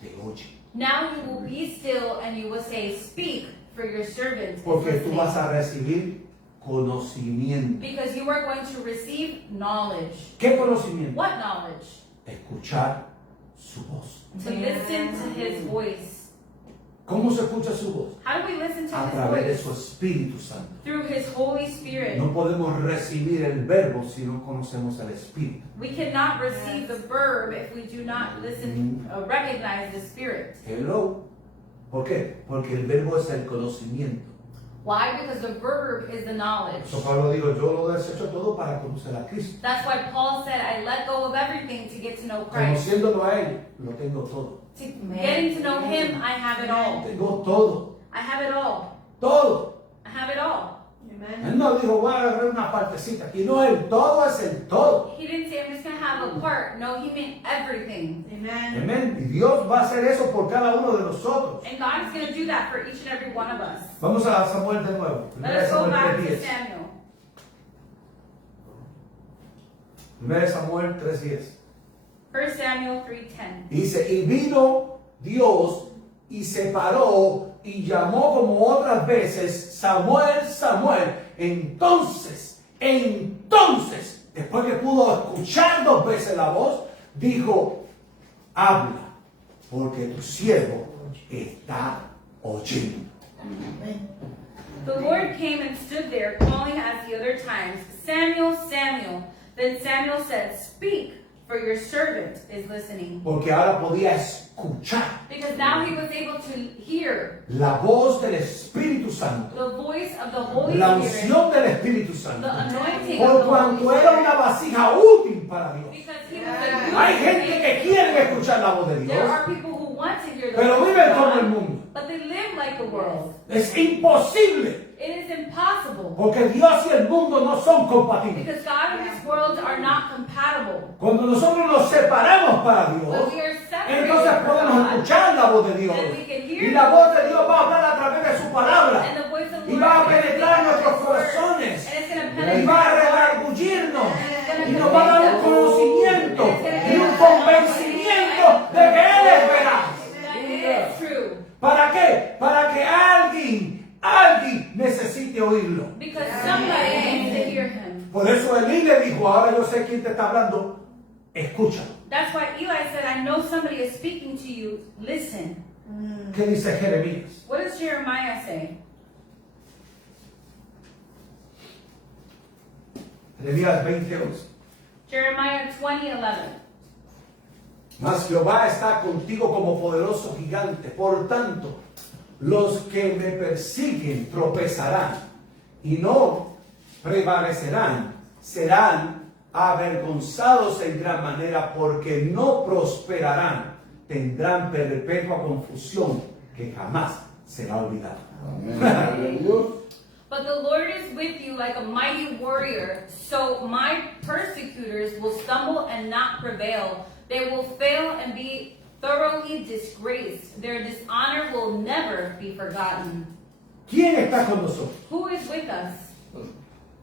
te oye. now you will be still and you will say, speak, for your servant is Porque tú listening." vas a recibir conocimiento. Because you are going to receive knowledge. ¿Qué conocimiento? What knowledge? Escuchar su voz. To listen to His voice. ¿Cómo se escucha su voz? How do we listen to A His través de voice? su Espíritu Santo. Through His Holy Spirit. No podemos recibir el verbo si no conocemos al Espíritu. We cannot receive the verb if we do not listen, recognize the Spirit. Hello. ¿Por qué? Porque el verbo es el conocimiento. Why? Because the verb is the knowledge. Eso Pablo dijo, yo lo desecho todo para conocer a Cristo. That's why Paul said, I let go of everything to get to know Christ. Conociéndolo a Él, lo tengo todo. Getting to know Him, I have it all. Tengo todo. I have it all. Todo. I have it all. Él no dijo, voy a agarrar una partecita. Y no, el todo es el todo. He didn't say, I'm just going to have a part. No, He meant everything. Amen. Amén. Y Dios va a hacer eso por cada uno de nosotros. And God is going to do that for each and every one of us. Vamos a Samuel de nuevo. Let us go back to 3:10. Samuel. 1 Samuel 3:10. 1 Samuel 3:10. Dice, y vino Dios y se paró y llamó como otras veces, Samuel, Samuel. Entonces, después que pudo escuchar 2 veces la voz, dijo, habla, porque tu siervo está oyendo. The Lord came and stood there, calling as the other times, Samuel, Samuel. Then Samuel said, speak, for your servant is listening. Porque ahora podía escuchar Because now he was able to hear la voz del Espíritu Santo, the voice of the Holy la Spirit, unción del Espíritu the Santo, anointing por of the Holy cuanto era una Spirit. vasija útil para Dios. Because he was a Hay gente que quiere escuchar la voz de There Dios, are people who want to hear the pero voice viven of como el God, mundo. but they live like the world. Es imposible, It is impossible. porque Dios y el mundo no son compatibles. Because God and this world are not compatible. Cuando nosotros nos separamos para Dios, When we are separated entonces from podemos God, escuchar la voz de Dios. then we can hear Y la voz de Dios va a hablar a través de su palabra. and the voice of the Y Lord va a is gonna penetrar en speak nuestros His word, corazones. and it's going to Y penetrate va a our hearts. redargullirnos. It's gonna Y nos va a dar un convict us. conocimiento It's gonna y give un us convencimiento de que Él es veraz. that it is true. ¿Para qué? Para que alguien necesite oírlo. Because somebody needs to hear Him. Por eso Elí le dijo, ahora yo sé quién te está hablando, escúchalo. That's why Eli said, I know somebody is speaking to you. Listen. ¿Qué dice Jeremías? What does Jeremiah say? Jeremías 20:11. Jeremiah 20:11. Mas Jehová está contigo como poderoso gigante. Por tanto, los que me persiguen tropezarán y no prevalecerán. Serán avergonzados en gran manera porque no prosperarán. Tendrán perpetua confusión que jamás será olvidada. But the Lord is with you like a mighty warrior, so my persecutors will stumble and not prevail. They will fail and be thoroughly disgraced. Their dishonor will never be forgotten. ¿Quién está con nosotros? Who is with us?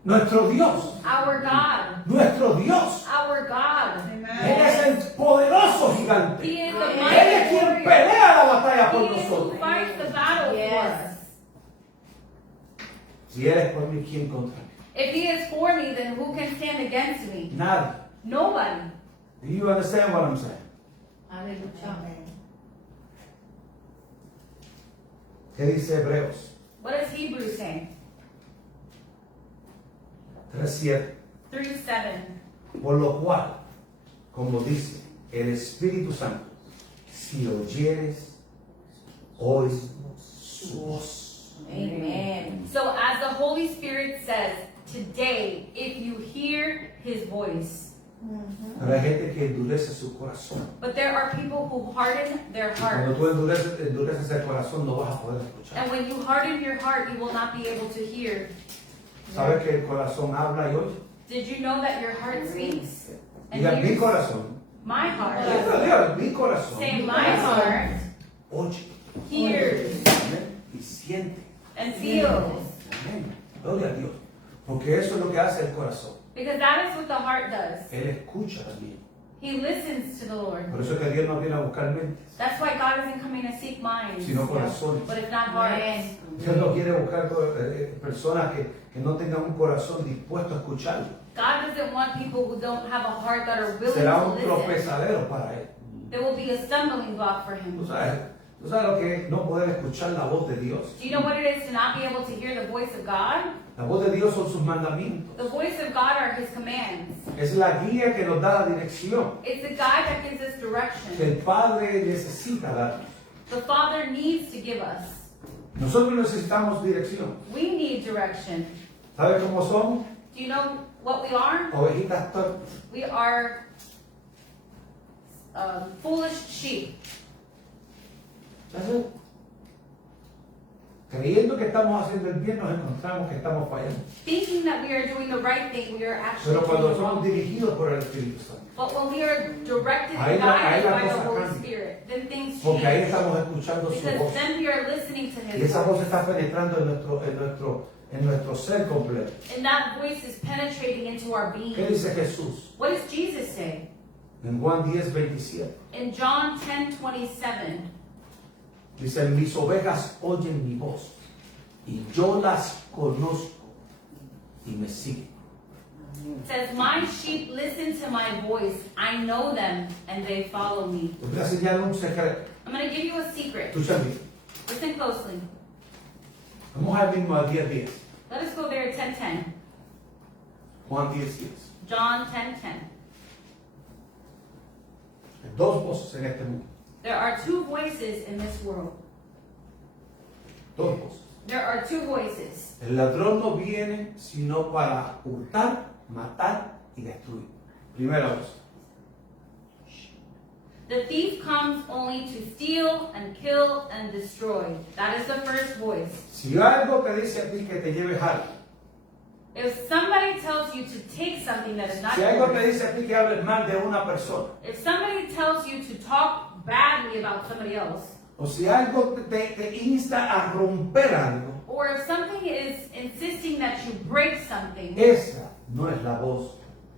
Nuestro Dios. Our God. Nuestro Dios. Our God. Él es el poderoso gigante. He is the Él es mighty quien warrior. pelea la batalla por He is who nosotros. fights the battle Yes. for us. Si Él es por mí, ¿quién contra mí? If He is for me, then who can stand against me? Nada. Nobody. Do you understand what I'm saying? Aleluya. ¿Qué dice Hebreos What does Hebrews say? 3:7. 3:7. Por lo cual, como dice el Espíritu Santo, si oyeres hoy su voz. Amen. So as the Holy Spirit says, today, if you hear his voice. Pero hay gente que endurece su corazón. But there are people who harden their Cuando heart. tú endureces el corazón, no vas a poder escuchar. And when you harden your heart, you will not be able to hear. ¿Sabes que el corazón habla y oye? Did you know that your heart speaks? And Diga, mi hears? corazón. My heart. Diga, mi corazón. Say, my heart Oye. hears Amén. Y siente. and feels. Amén. Gloria a Dios. Porque eso es lo que hace el corazón. Because that is what the heart does. Él escucha también. He listens to the Lord. Por eso es que Dios no viene a buscar mentes, That's why God isn't coming to seek minds, sino corazones. but it's not hearts. Dios no quiere buscar personas que no tengan un corazón dispuesto a escucharlo. God doesn't want people who don't have a heart that are willing Será to un listen. tropezadero para él. There will be a stumbling block for him. ¿Tú sabes lo que es no poder escuchar la voz de Dios? Do you know what it is to not be able to hear the voice of God? La voz de Dios son sus mandamientos. The voice of God are his commands. Es la guía que nos da la dirección It's the guide that gives us que direction. el Padre necesita darnos. The Father needs to give us. Nosotros necesitamos dirección. We need direction. ¿Sabes cómo somos? Do you know what we are? Ovejitas torpes. We are foolish sheep. ¿Sabes? Creyendo que estamos haciendo el bien, nos encontramos que estamos fallando. Thinking that we are doing the right thing, we are actually Pero doing cuando the somos wrong thing. dirigidos por el Espíritu Santo, But when we are directed Ahí and la- guided ahí la by the cosa Holy cambia. Spirit, then things porque ahí change. estamos escuchando su Because voz. then we are listening to Y His esa voz voice. está penetrando en nuestro ser completo. And that voice is penetrating into our being. ¿Qué dice Jesús? What does Jesus say? En Juan 10:27. In John 10:27, Dice, mis ovejas oyen mi voz y yo las conozco y me siguen. it says, my sheep listen to my voice. I know them and they follow me. Te voy a enseñar un secreto. I'm going to give you a secret. Escucha bien. Listen closely. Vamos al mismo a 10:10. Let us go there at 10:10. Juan 10:10. John 10:10. Hay dos voces en este mundo. There are two voices in this world. Dos voces. There are two voices. El ladrón no viene sino para hurtar, matar y destruir. Primera voz. The thief comes only to steal and kill and destroy. That is the first voice. Si algo te dice a ti que te lleves algo, If somebody tells you to take something that is not si algo te yours, dice a ti que hables mal de una persona, if somebody tells you to talk badly about somebody else, o si algo te insta a romper algo, or if something is insisting that you break something, esa no es la voz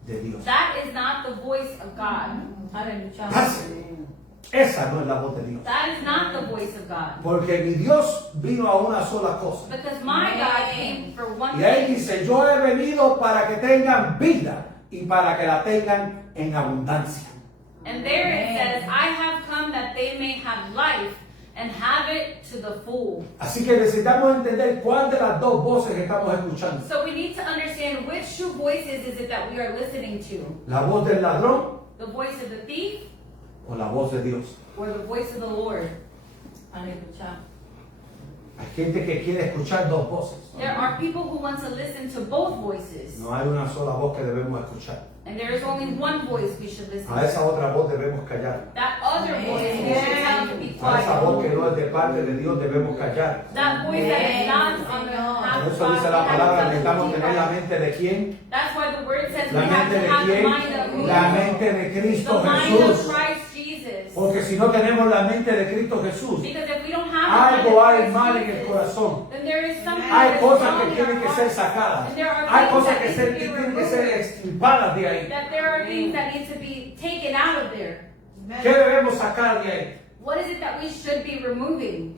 de Dios. that is not the voice of God. Esa no es la voz de Dios. That is not the voice of God. Porque mi Dios vino a una sola cosa. Because my God came for one Y Él thing. dice, yo he venido para que tengan vida y para que la tengan en abundancia. And there it says, I have come that they may have life and have it to the full. Así que necesitamos entender cuál de las dos voces que estamos escuchando. So we need to understand which two voices is it that we are listening to. La voz del ladrón The voice of the thief o la voz de Dios. or the voice of the Lord. Aleluya. Hay gente que quiere escuchar dos voces. There are people who want to listen to both voices. No hay una sola voz que debemos escuchar. And there is only one voice we should listen A esa to. otra voz debemos callar. That other voice we should tell to be A esa voz quiet. que no es de parte de Dios debemos callar. That voice that is not on the Por half eso dice la palabra, necesitamos tener la God. mente de quién. That's why the word says we La have mente to de have the mind quién. of who? La mente de Cristo The mind of Jesús. Christ Jesus. Porque si no tenemos la mente de Cristo Jesús, Because if we don't have the algo hay mind of mal en Christ el Jesus, corazón. then there is something Hay that is cosas wrong que in tienen our que ser hearts. sacadas. And there are Hay things cosas that que need to be tienen que ser removed. extirpadas de ahí. That there are things that need to be taken out of there. ¿Qué debemos sacar de ahí? What is it that we should be removing?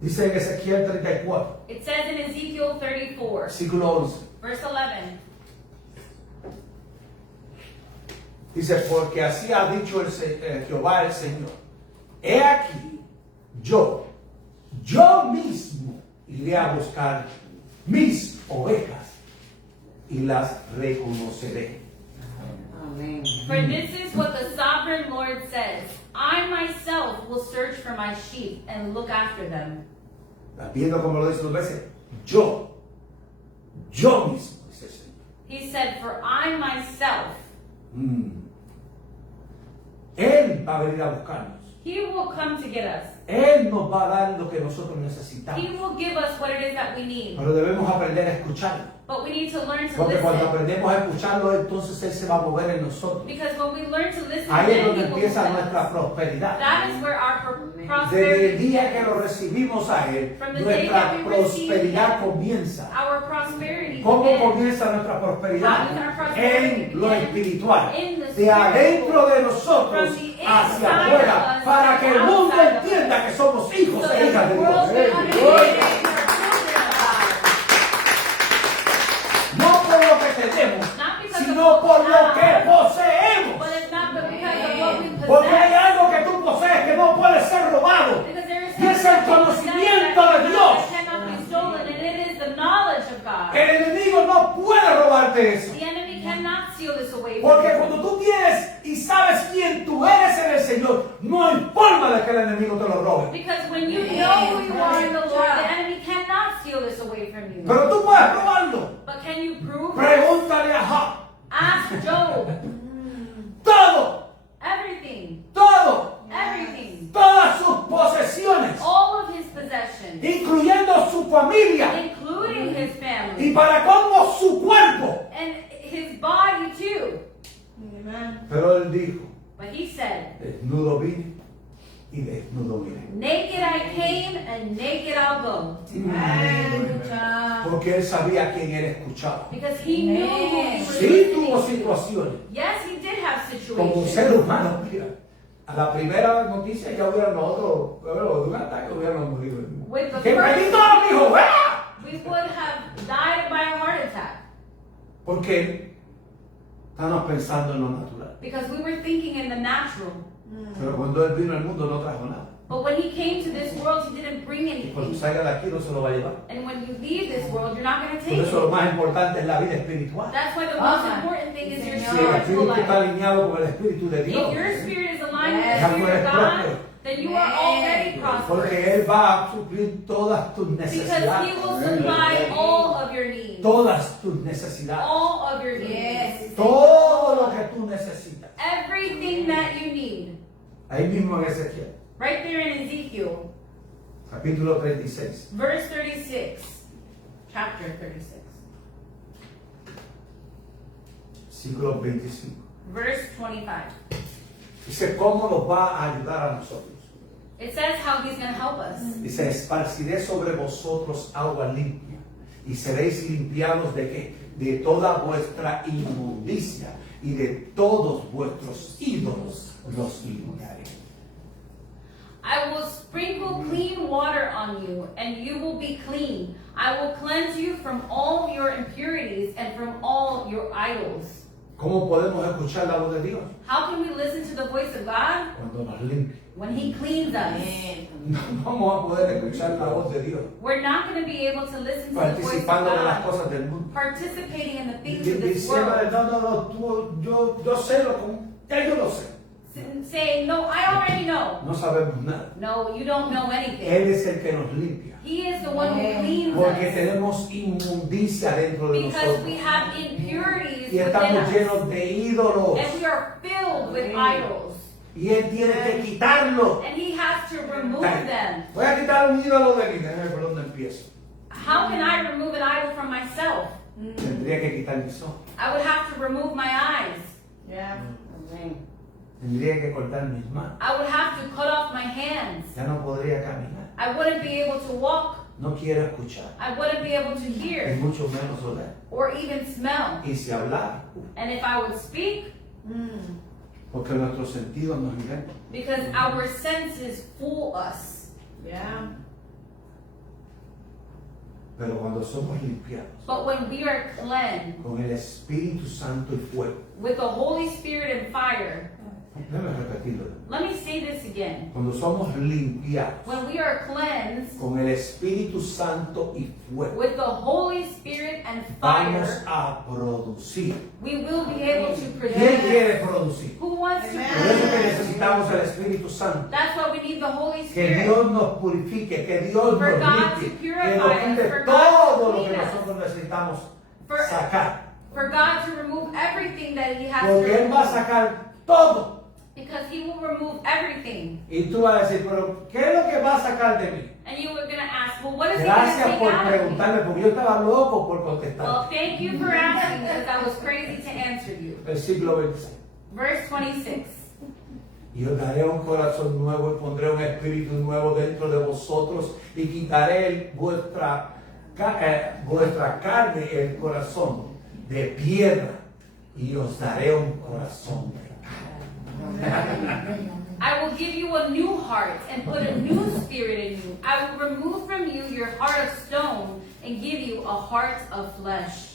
Dice en Ezequiel 34, It says in Ezekiel 34, versículo 11. verse 11. Dice, porque así ha dicho Jehová el Señor. He aquí, yo mismo iré a buscar mis ovejas y las reconoceré. For this is what the sovereign Lord says. I myself will search for my sheep and look after them. ¿Estás viendo cómo lo dice dos veces? Yo mismo, dice el Señor. He said, for I myself. Él va a venir a buscarnos. He will come to get us. Él nos va a dar lo que nosotros necesitamos. He will give us what it is that we need. Pero debemos aprender a escucharlo. But we need to learn to Porque cuando listen. aprendemos a escucharlo, entonces Él se va a mover en nosotros. Because when we learn to listen, Ahí es then donde He will empieza move nuestra us. prosperidad. That is where our Desde el prosperity día que lo begins. recibimos a Él, From the day nuestra that we receive prosperidad Him, comienza. Our prosperity ¿Cómo begins. comienza nuestra prosperidad? How does our prosperity En lo begin? espiritual. In the De spiritual. adentro de nosotros From the hacia inside afuera. of us Para que el and mundo outside of us. entienda que somos hijos So e that hijas the de world Dios. will understand we are children of No por lo que tenemos, God. Not because of sino what por we lo que have, poseemos. but it's not because of what we Porque hay possess. algo que tú posees que no puede ser robado. Because there is Y es el something that we conocimiento possess de Dios. that cannot be stolen, and it is the knowledge of God. El enemigo no puede robarte eso. The enemy cannot steal this away from Porque you. cuando tú tienes y sabes quién tú eres en el Señor, no hay forma de que el enemigo te lo robe. Because when you know who you are in the Lord, the enemy cannot steal this away from you. Pero tú puedes probarlo. But can you prove it? Pregúntale a Job. Ask Job. Todo, Everything. todas sus posesiones, All of his possessions. incluyendo su familia Including his y family. para colmo su cuerpo. And his body too. Pero él dijo, But he said, desnudo vine y desnudo miré. naked I came and naked I'll go. Porque él sabía a quién él escuchaba. Because he knew who he was Sí tuvo listening to. situaciones. Yes, he did have Como un situations. ser humano, mira, a la primera noticia ya hubieran nosotros, de un ataque hubiéramos morido. With the ¡Que first, perdí todo, mijo! ¡Ah! we would have died by a heart attack. Porque estamos pensando en lo natural. Because we were thinking in the natural. Pero cuando él vino al mundo no trajo nada. But when he came to this world, he didn't bring Y cuando anything. salga de aquí no se lo va a llevar. And when you leave this world, you're not going to Por take eso lo it. más importante es la vida espiritual. That's why the most important thing is your Si el spiritual espíritu está life. alineado con el espíritu de Dios, If your spirit is aligned with Yes. the spirit of Ya tú eres God, próspero. then you are already porque prosperous. él va a suplir todas tus Because he necesidades. will supply all of your needs. Todas tus necesidades. All of your needs. Yes. Todo lo que tú necesitas. Everything that you need. Ahí mismo en Ezequiel, Right there in Ezekiel, capítulo 36. verse 36. Chapter 36. Versículo 25. Verse 25. Dice, ¿cómo nos va a ayudar a nosotros? It says how he's going to help us. Dice, esparciré sobre vosotros agua limpia y seréis limpiados de qué? De toda vuestra inmundicia y de todos vuestros ídolos los limpiaré. I will sprinkle clean water on you, and you will be clean. I will cleanse you from all your impurities and from all your idols. ¿Cómo podemos escuchar la voz de Dios? How can we listen to the voice of God? Cuando nos limpia. When he cleans us. No vamos a poder escuchar la voz de Dios We're not going to be able to listen to the voice of participando de las God, cosas del mundo. participating in the things of this Diciendo, world. yo sé ya yo lo sé. Saying, no, I already know. No sabemos nada. No, you don't know anything. Él es el que nos limpia. He is the one who cleans Porque us. tenemos inmundicia dentro de Because we nosotros. have impurities Y within estamos us. llenos de ídolos. And we are filled with idols. Y Él tiene que quitarlo. And he has to remove them. Voy a quitar un ídolo de mí. Déjame ver por dónde empiezo. How can I remove an idol from myself? Tendría que quitar mis ojos. I would have to remove my eyes. Yeah. Tendría que cortar mis manos. I would have to cut off my hands. Ya no podría caminar. I wouldn't be able to walk. No quiero escuchar. I wouldn't be able to Y hear mucho menos oler. or even smell. Y si hablar. And if I would speak, Porque nuestros sentidos nos engañan. because our senses fool us. Yeah. Pero cuando somos limpiados But when we are cleansed con el Espíritu Santo y fuego, with the Holy Spirit and fire, Déjame repetirlo. Let me say this again. Cuando somos limpiados When we are cleansed con el Espíritu Santo y fuego, with the Holy Spirit and vamos fire, a producir. we will be able to ¿Quién produce. quiere producir? Who wants to Por eso que produce? necesitamos el Espíritu Santo. That's why we need the Holy Que Spirit. Dios nos purifique, que Dios For nos God to limpie, que purify nos us, quite for God todo to lo que clean us. nosotros necesitamos For, sacar. for God to remove everything that He has Porque to Él va a remove. sacar todo. Because He will remove everything. Y tú vas a decir, pero ¿qué es lo que va a sacar de mí? And you were going to ask, well, what is He going to Gracias take por out of me? preguntarme, porque yo estaba loco por contestar. Well, thank you for asking, because I was crazy to answer you. Versículo 26. Verse 26. Y os daré un corazón nuevo y pondré un espíritu nuevo dentro de vosotros y quitaré vuestra carne, el corazón de piedra, y os daré un corazón de I will give you a new heart and put a new spirit in you. I will remove from you your heart of stone and give you a heart of flesh.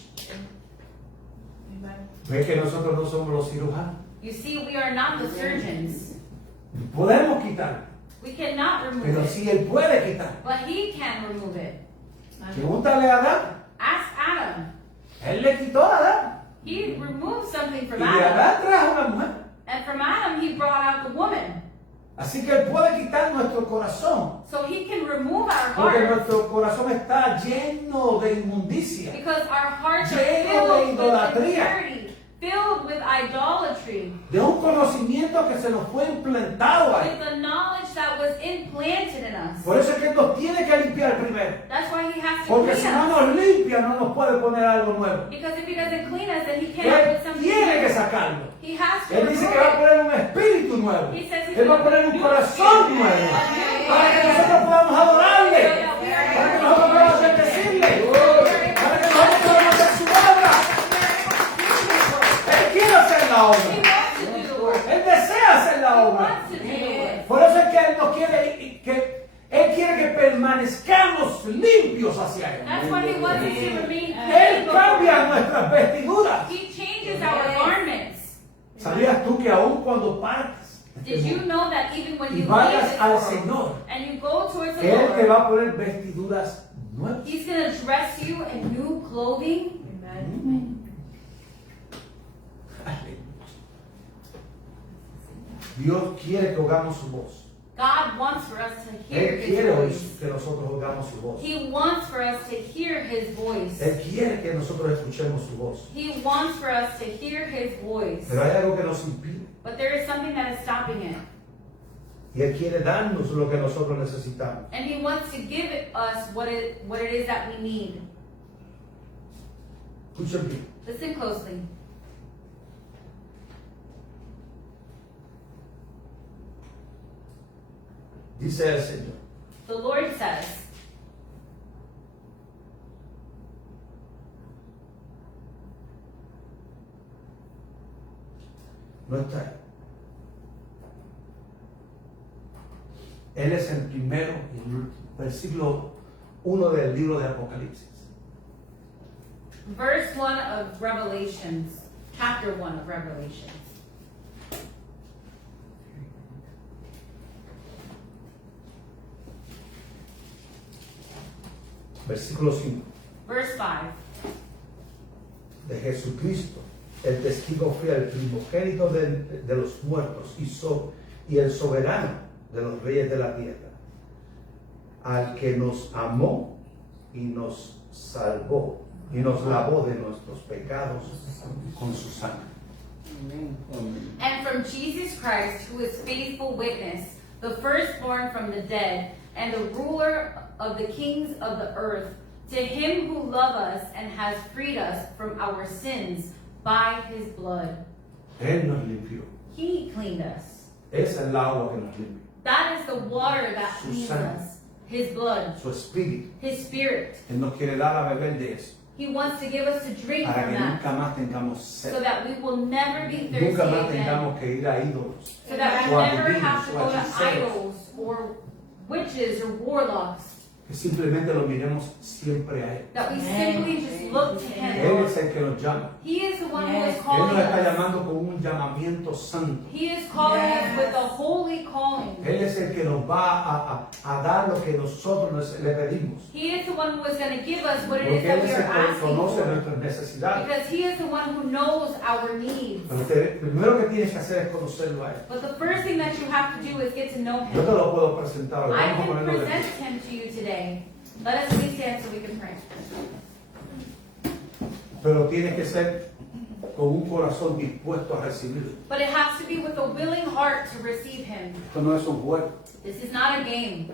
¿Ves que nosotros no somos los cirujanos? You see, we are not the surgeons. Podemos quitarlo, We cannot remove pero it. si Él puede quitar. But He can remove it. Pregúntale a Adán. Ask Adam. Él le quitó a Adán. He removed something Y from de Adam. Adán trajo una mujer. And from Adam, He brought out the woman. Así que Él puede quitar nuestro corazón. So He can remove our Porque heart. nuestro corazón está lleno de inmundicia. Because our hearts are Lleno de filled with idolatría. impurity, filled with idolatry, De un conocimiento que se nos fue implantado ahí. with the knowledge that was implanted in us. Por eso es que Él nos tiene que limpiar primero. That's why He has to Porque clean si no us. nos limpia, no nos puede poner algo nuevo. Because if He doesn't clean us, then He cannot Él put something tiene que new. sacarlo. He has to Él remove dice que va a it. poner un espíritu nuevo. He says He's Él va a going to poner put un a new corazón spirit, nuevo. a new Para que heart, nosotros podamos adorarle. so that we are Para que able nosotros to podamos worship bendecirle. Him. Para que nosotros podamos hacer su obra. Él quiere hacer la He obra. wants to do the work. Él desea hacer He la obra. wants to do the work. Por eso es que Él no quiere Él quiere que permanezcamos limpios hacia Él. That's why He wants us to remain Él clean cambia before Him. nuestras vestiduras. He changes our garments. ¿Sabías tú que aún cuando partes Did you know that even when y you leave vayas this al world Señor, and you go towards the Él te Lord, va a poner vestiduras nuevas? He's going to dress you in new clothing? Dios quiere que oigamos su voz. God wants for us to hear Él His quiere voice. que nosotros oigamos su voz. He wants for us to hear His voice. Él quiere que nosotros escuchemos su voz. He wants for us to hear His voice. Pero hay algo que nos impide. But there is something that is stopping it. Y Él quiere darnos lo que nosotros necesitamos. And He wants to give us what it is that we need. Escuchen bien. Listen closely. Dice el Señor. The Lord says, No está ahí. Él es el primero y el último. Versículo 1 del libro de Apocalipsis. verse 1 of Revelations, chapter 1 of Revelations. Versículo 5. Verse 5. De Jesucristo, el testigo fiel, primogénito de los muertos y el soberano de los reyes de la tierra, al que nos amó y nos salvó y nos lavó de nuestros pecados con su sangre. And from Jesus Christ, who is faithful witness, the firstborn from the dead, and the ruler of the kings of the earth, to him who loved us and has freed us from our sins by his blood. Él nos limpió. He cleaned us. Esa es la agua que nos limpia. That is the water that Su cleans sangre. us. His blood, Su espíritu. his spirit. Él nos quiere dar a beber de eso. He wants to give us to drink Para from que that, nunca más tengamos so sed. that we will never be thirsty Nunca más again. tengamos que ir a ídolos. So that O we a never have to divinos, o go a to hechiceros. idols or witches or warlocks. Que simplemente lo miremos siempre a Él. That we Amen. simply just look to Él Him. es el que nos llama. He is the one who is Yes. Él calling nos está us. llamando con un llamamiento santo. He is calling us Yes. with a holy calling. Él es el que nos va a dar lo que nosotros le pedimos. He is the one who is going to give us what it is Porque that Él we es are el que asking conoce for. nuestras necesidades. Because He is the one who knows our needs. Pero primero que tienes que hacer es conocerlo a Él. But the first thing that you have to do is get to know Yo Him. te lo puedo presentar. Ahora. I Vamos a can ponerlo de present pie. Him to you today. Let us please stand so we can pray. Pero tienes que ser con un corazón dispuesto a recibirlo. But it has to be with a willing heart to receive Him. Esto no es un juego. This is not a game.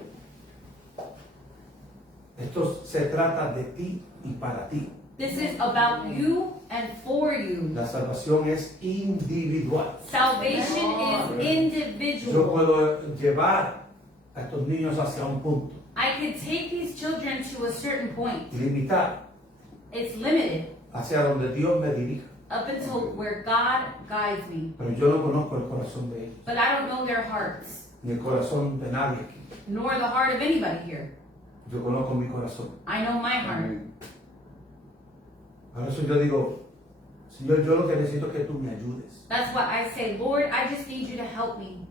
Esto se trata de ti y para ti. This is about you and for you. La salvación es individual. Salvation is Yo individual. puedo llevar a estos niños hacia un punto, I could take these children to a certain point. limitar It's limited hacia donde Dios me dirija. up until where God guides me. Pero yo no conozco el corazón de ellos, But I don't know their hearts, ni el corazón de nadie aquí. nor the heart of anybody here. Yo conozco mi corazón. I know my heart. Por eso yo digo, Señor, yo lo que necesito es que tú me ayudes, That's why I say, Lord, I just need you to help me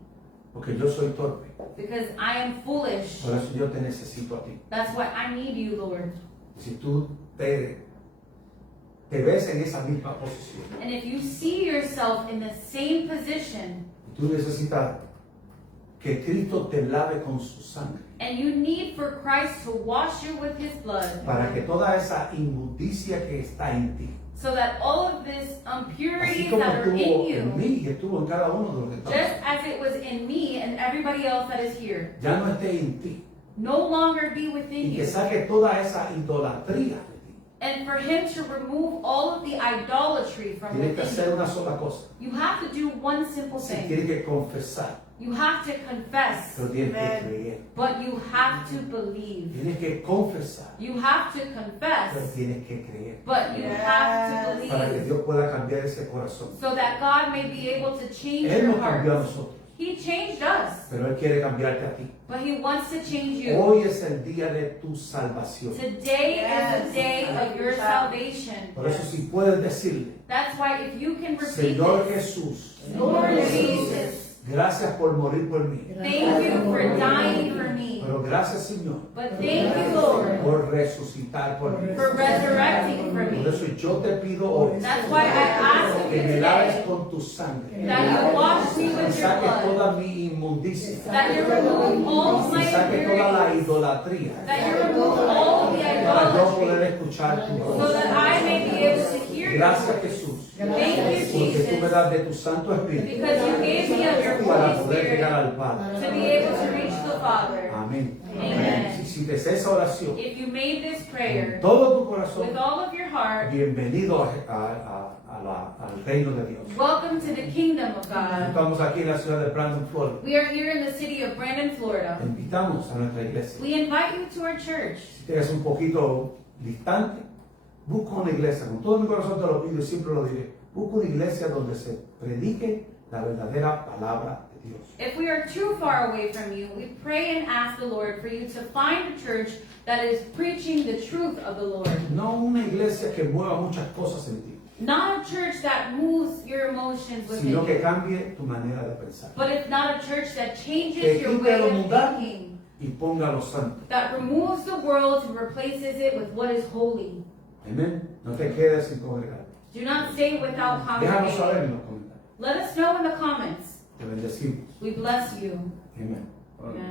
porque yo soy torpe. because I am foolish. Por eso yo te necesito a ti. That's why I need you, Lord. Si tú te ves en esa misma posición, And if you see yourself in the same position y tú necesitas que Cristo te lave con su sangre, and you need for Christ to wash you with His blood para que toda esa inmundicia que está en ti, so that all of this así impurities como that are in estuvo en you, mí y estuvo en cada uno de los que just estamos, as it was in me and everybody else that is here, ya no esté en ti, no longer be within y que you. saque toda esa idolatría de ti. And for Him to remove all of the idolatry from Tienes que within hacer you, una sola cosa, you have to do one simple si thing. tienes que confesar, You have to confess, pero tienes que Amen. creer, but you have to believe. tienes que confesar, You have to pero confess, tienes que creer, but you have to Yes. para que believe. Dios pueda cambiar ese corazón. So that God may be able to change Él your nos cambió a heart. nosotros, He changed us, pero Él quiere cambiarte a ti. but He wants to change you. Hoy es el día de tu salvación. Today is the Yes. day of your salvation. Por eso si puedes decirle, That's why if you can repeat Señor this, Jesús, Lord Jesus, gracias por morir por mí. thank you for dying for me. Pero gracias, Señor, But thank you, Lord, por resucitar por mí. for resurrecting for Por me. eso yo te pido hoy That's why I ask you que me laves today con tu sangre. that you wash me Y with your saques blood, toda mi inmundicia. that you remove all Y my saques toda la impurities, idolatría. that you remove all the Para yo poder idolatry, escuchar tu so voz. that I may be able to hear your Gracias, voice. Jesús. Thank you, Porque tú me Jesus, das de tu Santo Espíritu because you gave me of your para Holy poder llegar Spirit al Padre. to be able to reach the Father. Amén. Amen. Si te haces esa oración If you made this con prayer todo tu corazón, with all of your heart, bienvenido al reino de Dios. welcome to the kingdom of God. Estamos aquí en la ciudad de Brandon, Florida. We are here in the city of Brandon, Florida. Te invitamos a nuestra iglesia. We invite you to our church. Si eres un poquito distante, busca una iglesia. Con todo mi corazón te lo pido y siempre lo diré. Busca una iglesia donde se predique la verdadera palabra de Dios. If we are too far away from you, we pray and ask the Lord for you to find a church that is preaching the truth of the Lord. No una iglesia que mueva muchas cosas en ti, Not a church that moves your emotions within sino que you, cambie tu manera de pensar but it's not a church that Que changes your quite way lo of mundano. thinking, y ponga lo santo. that removes the world and replaces it with what is holy. Amén. No te quedes sin congregar. Do not stay without Déjanos saber en congregating. los comentarios. Let us know in the comments. Te bendecimos. We bless you. Amén. Amen.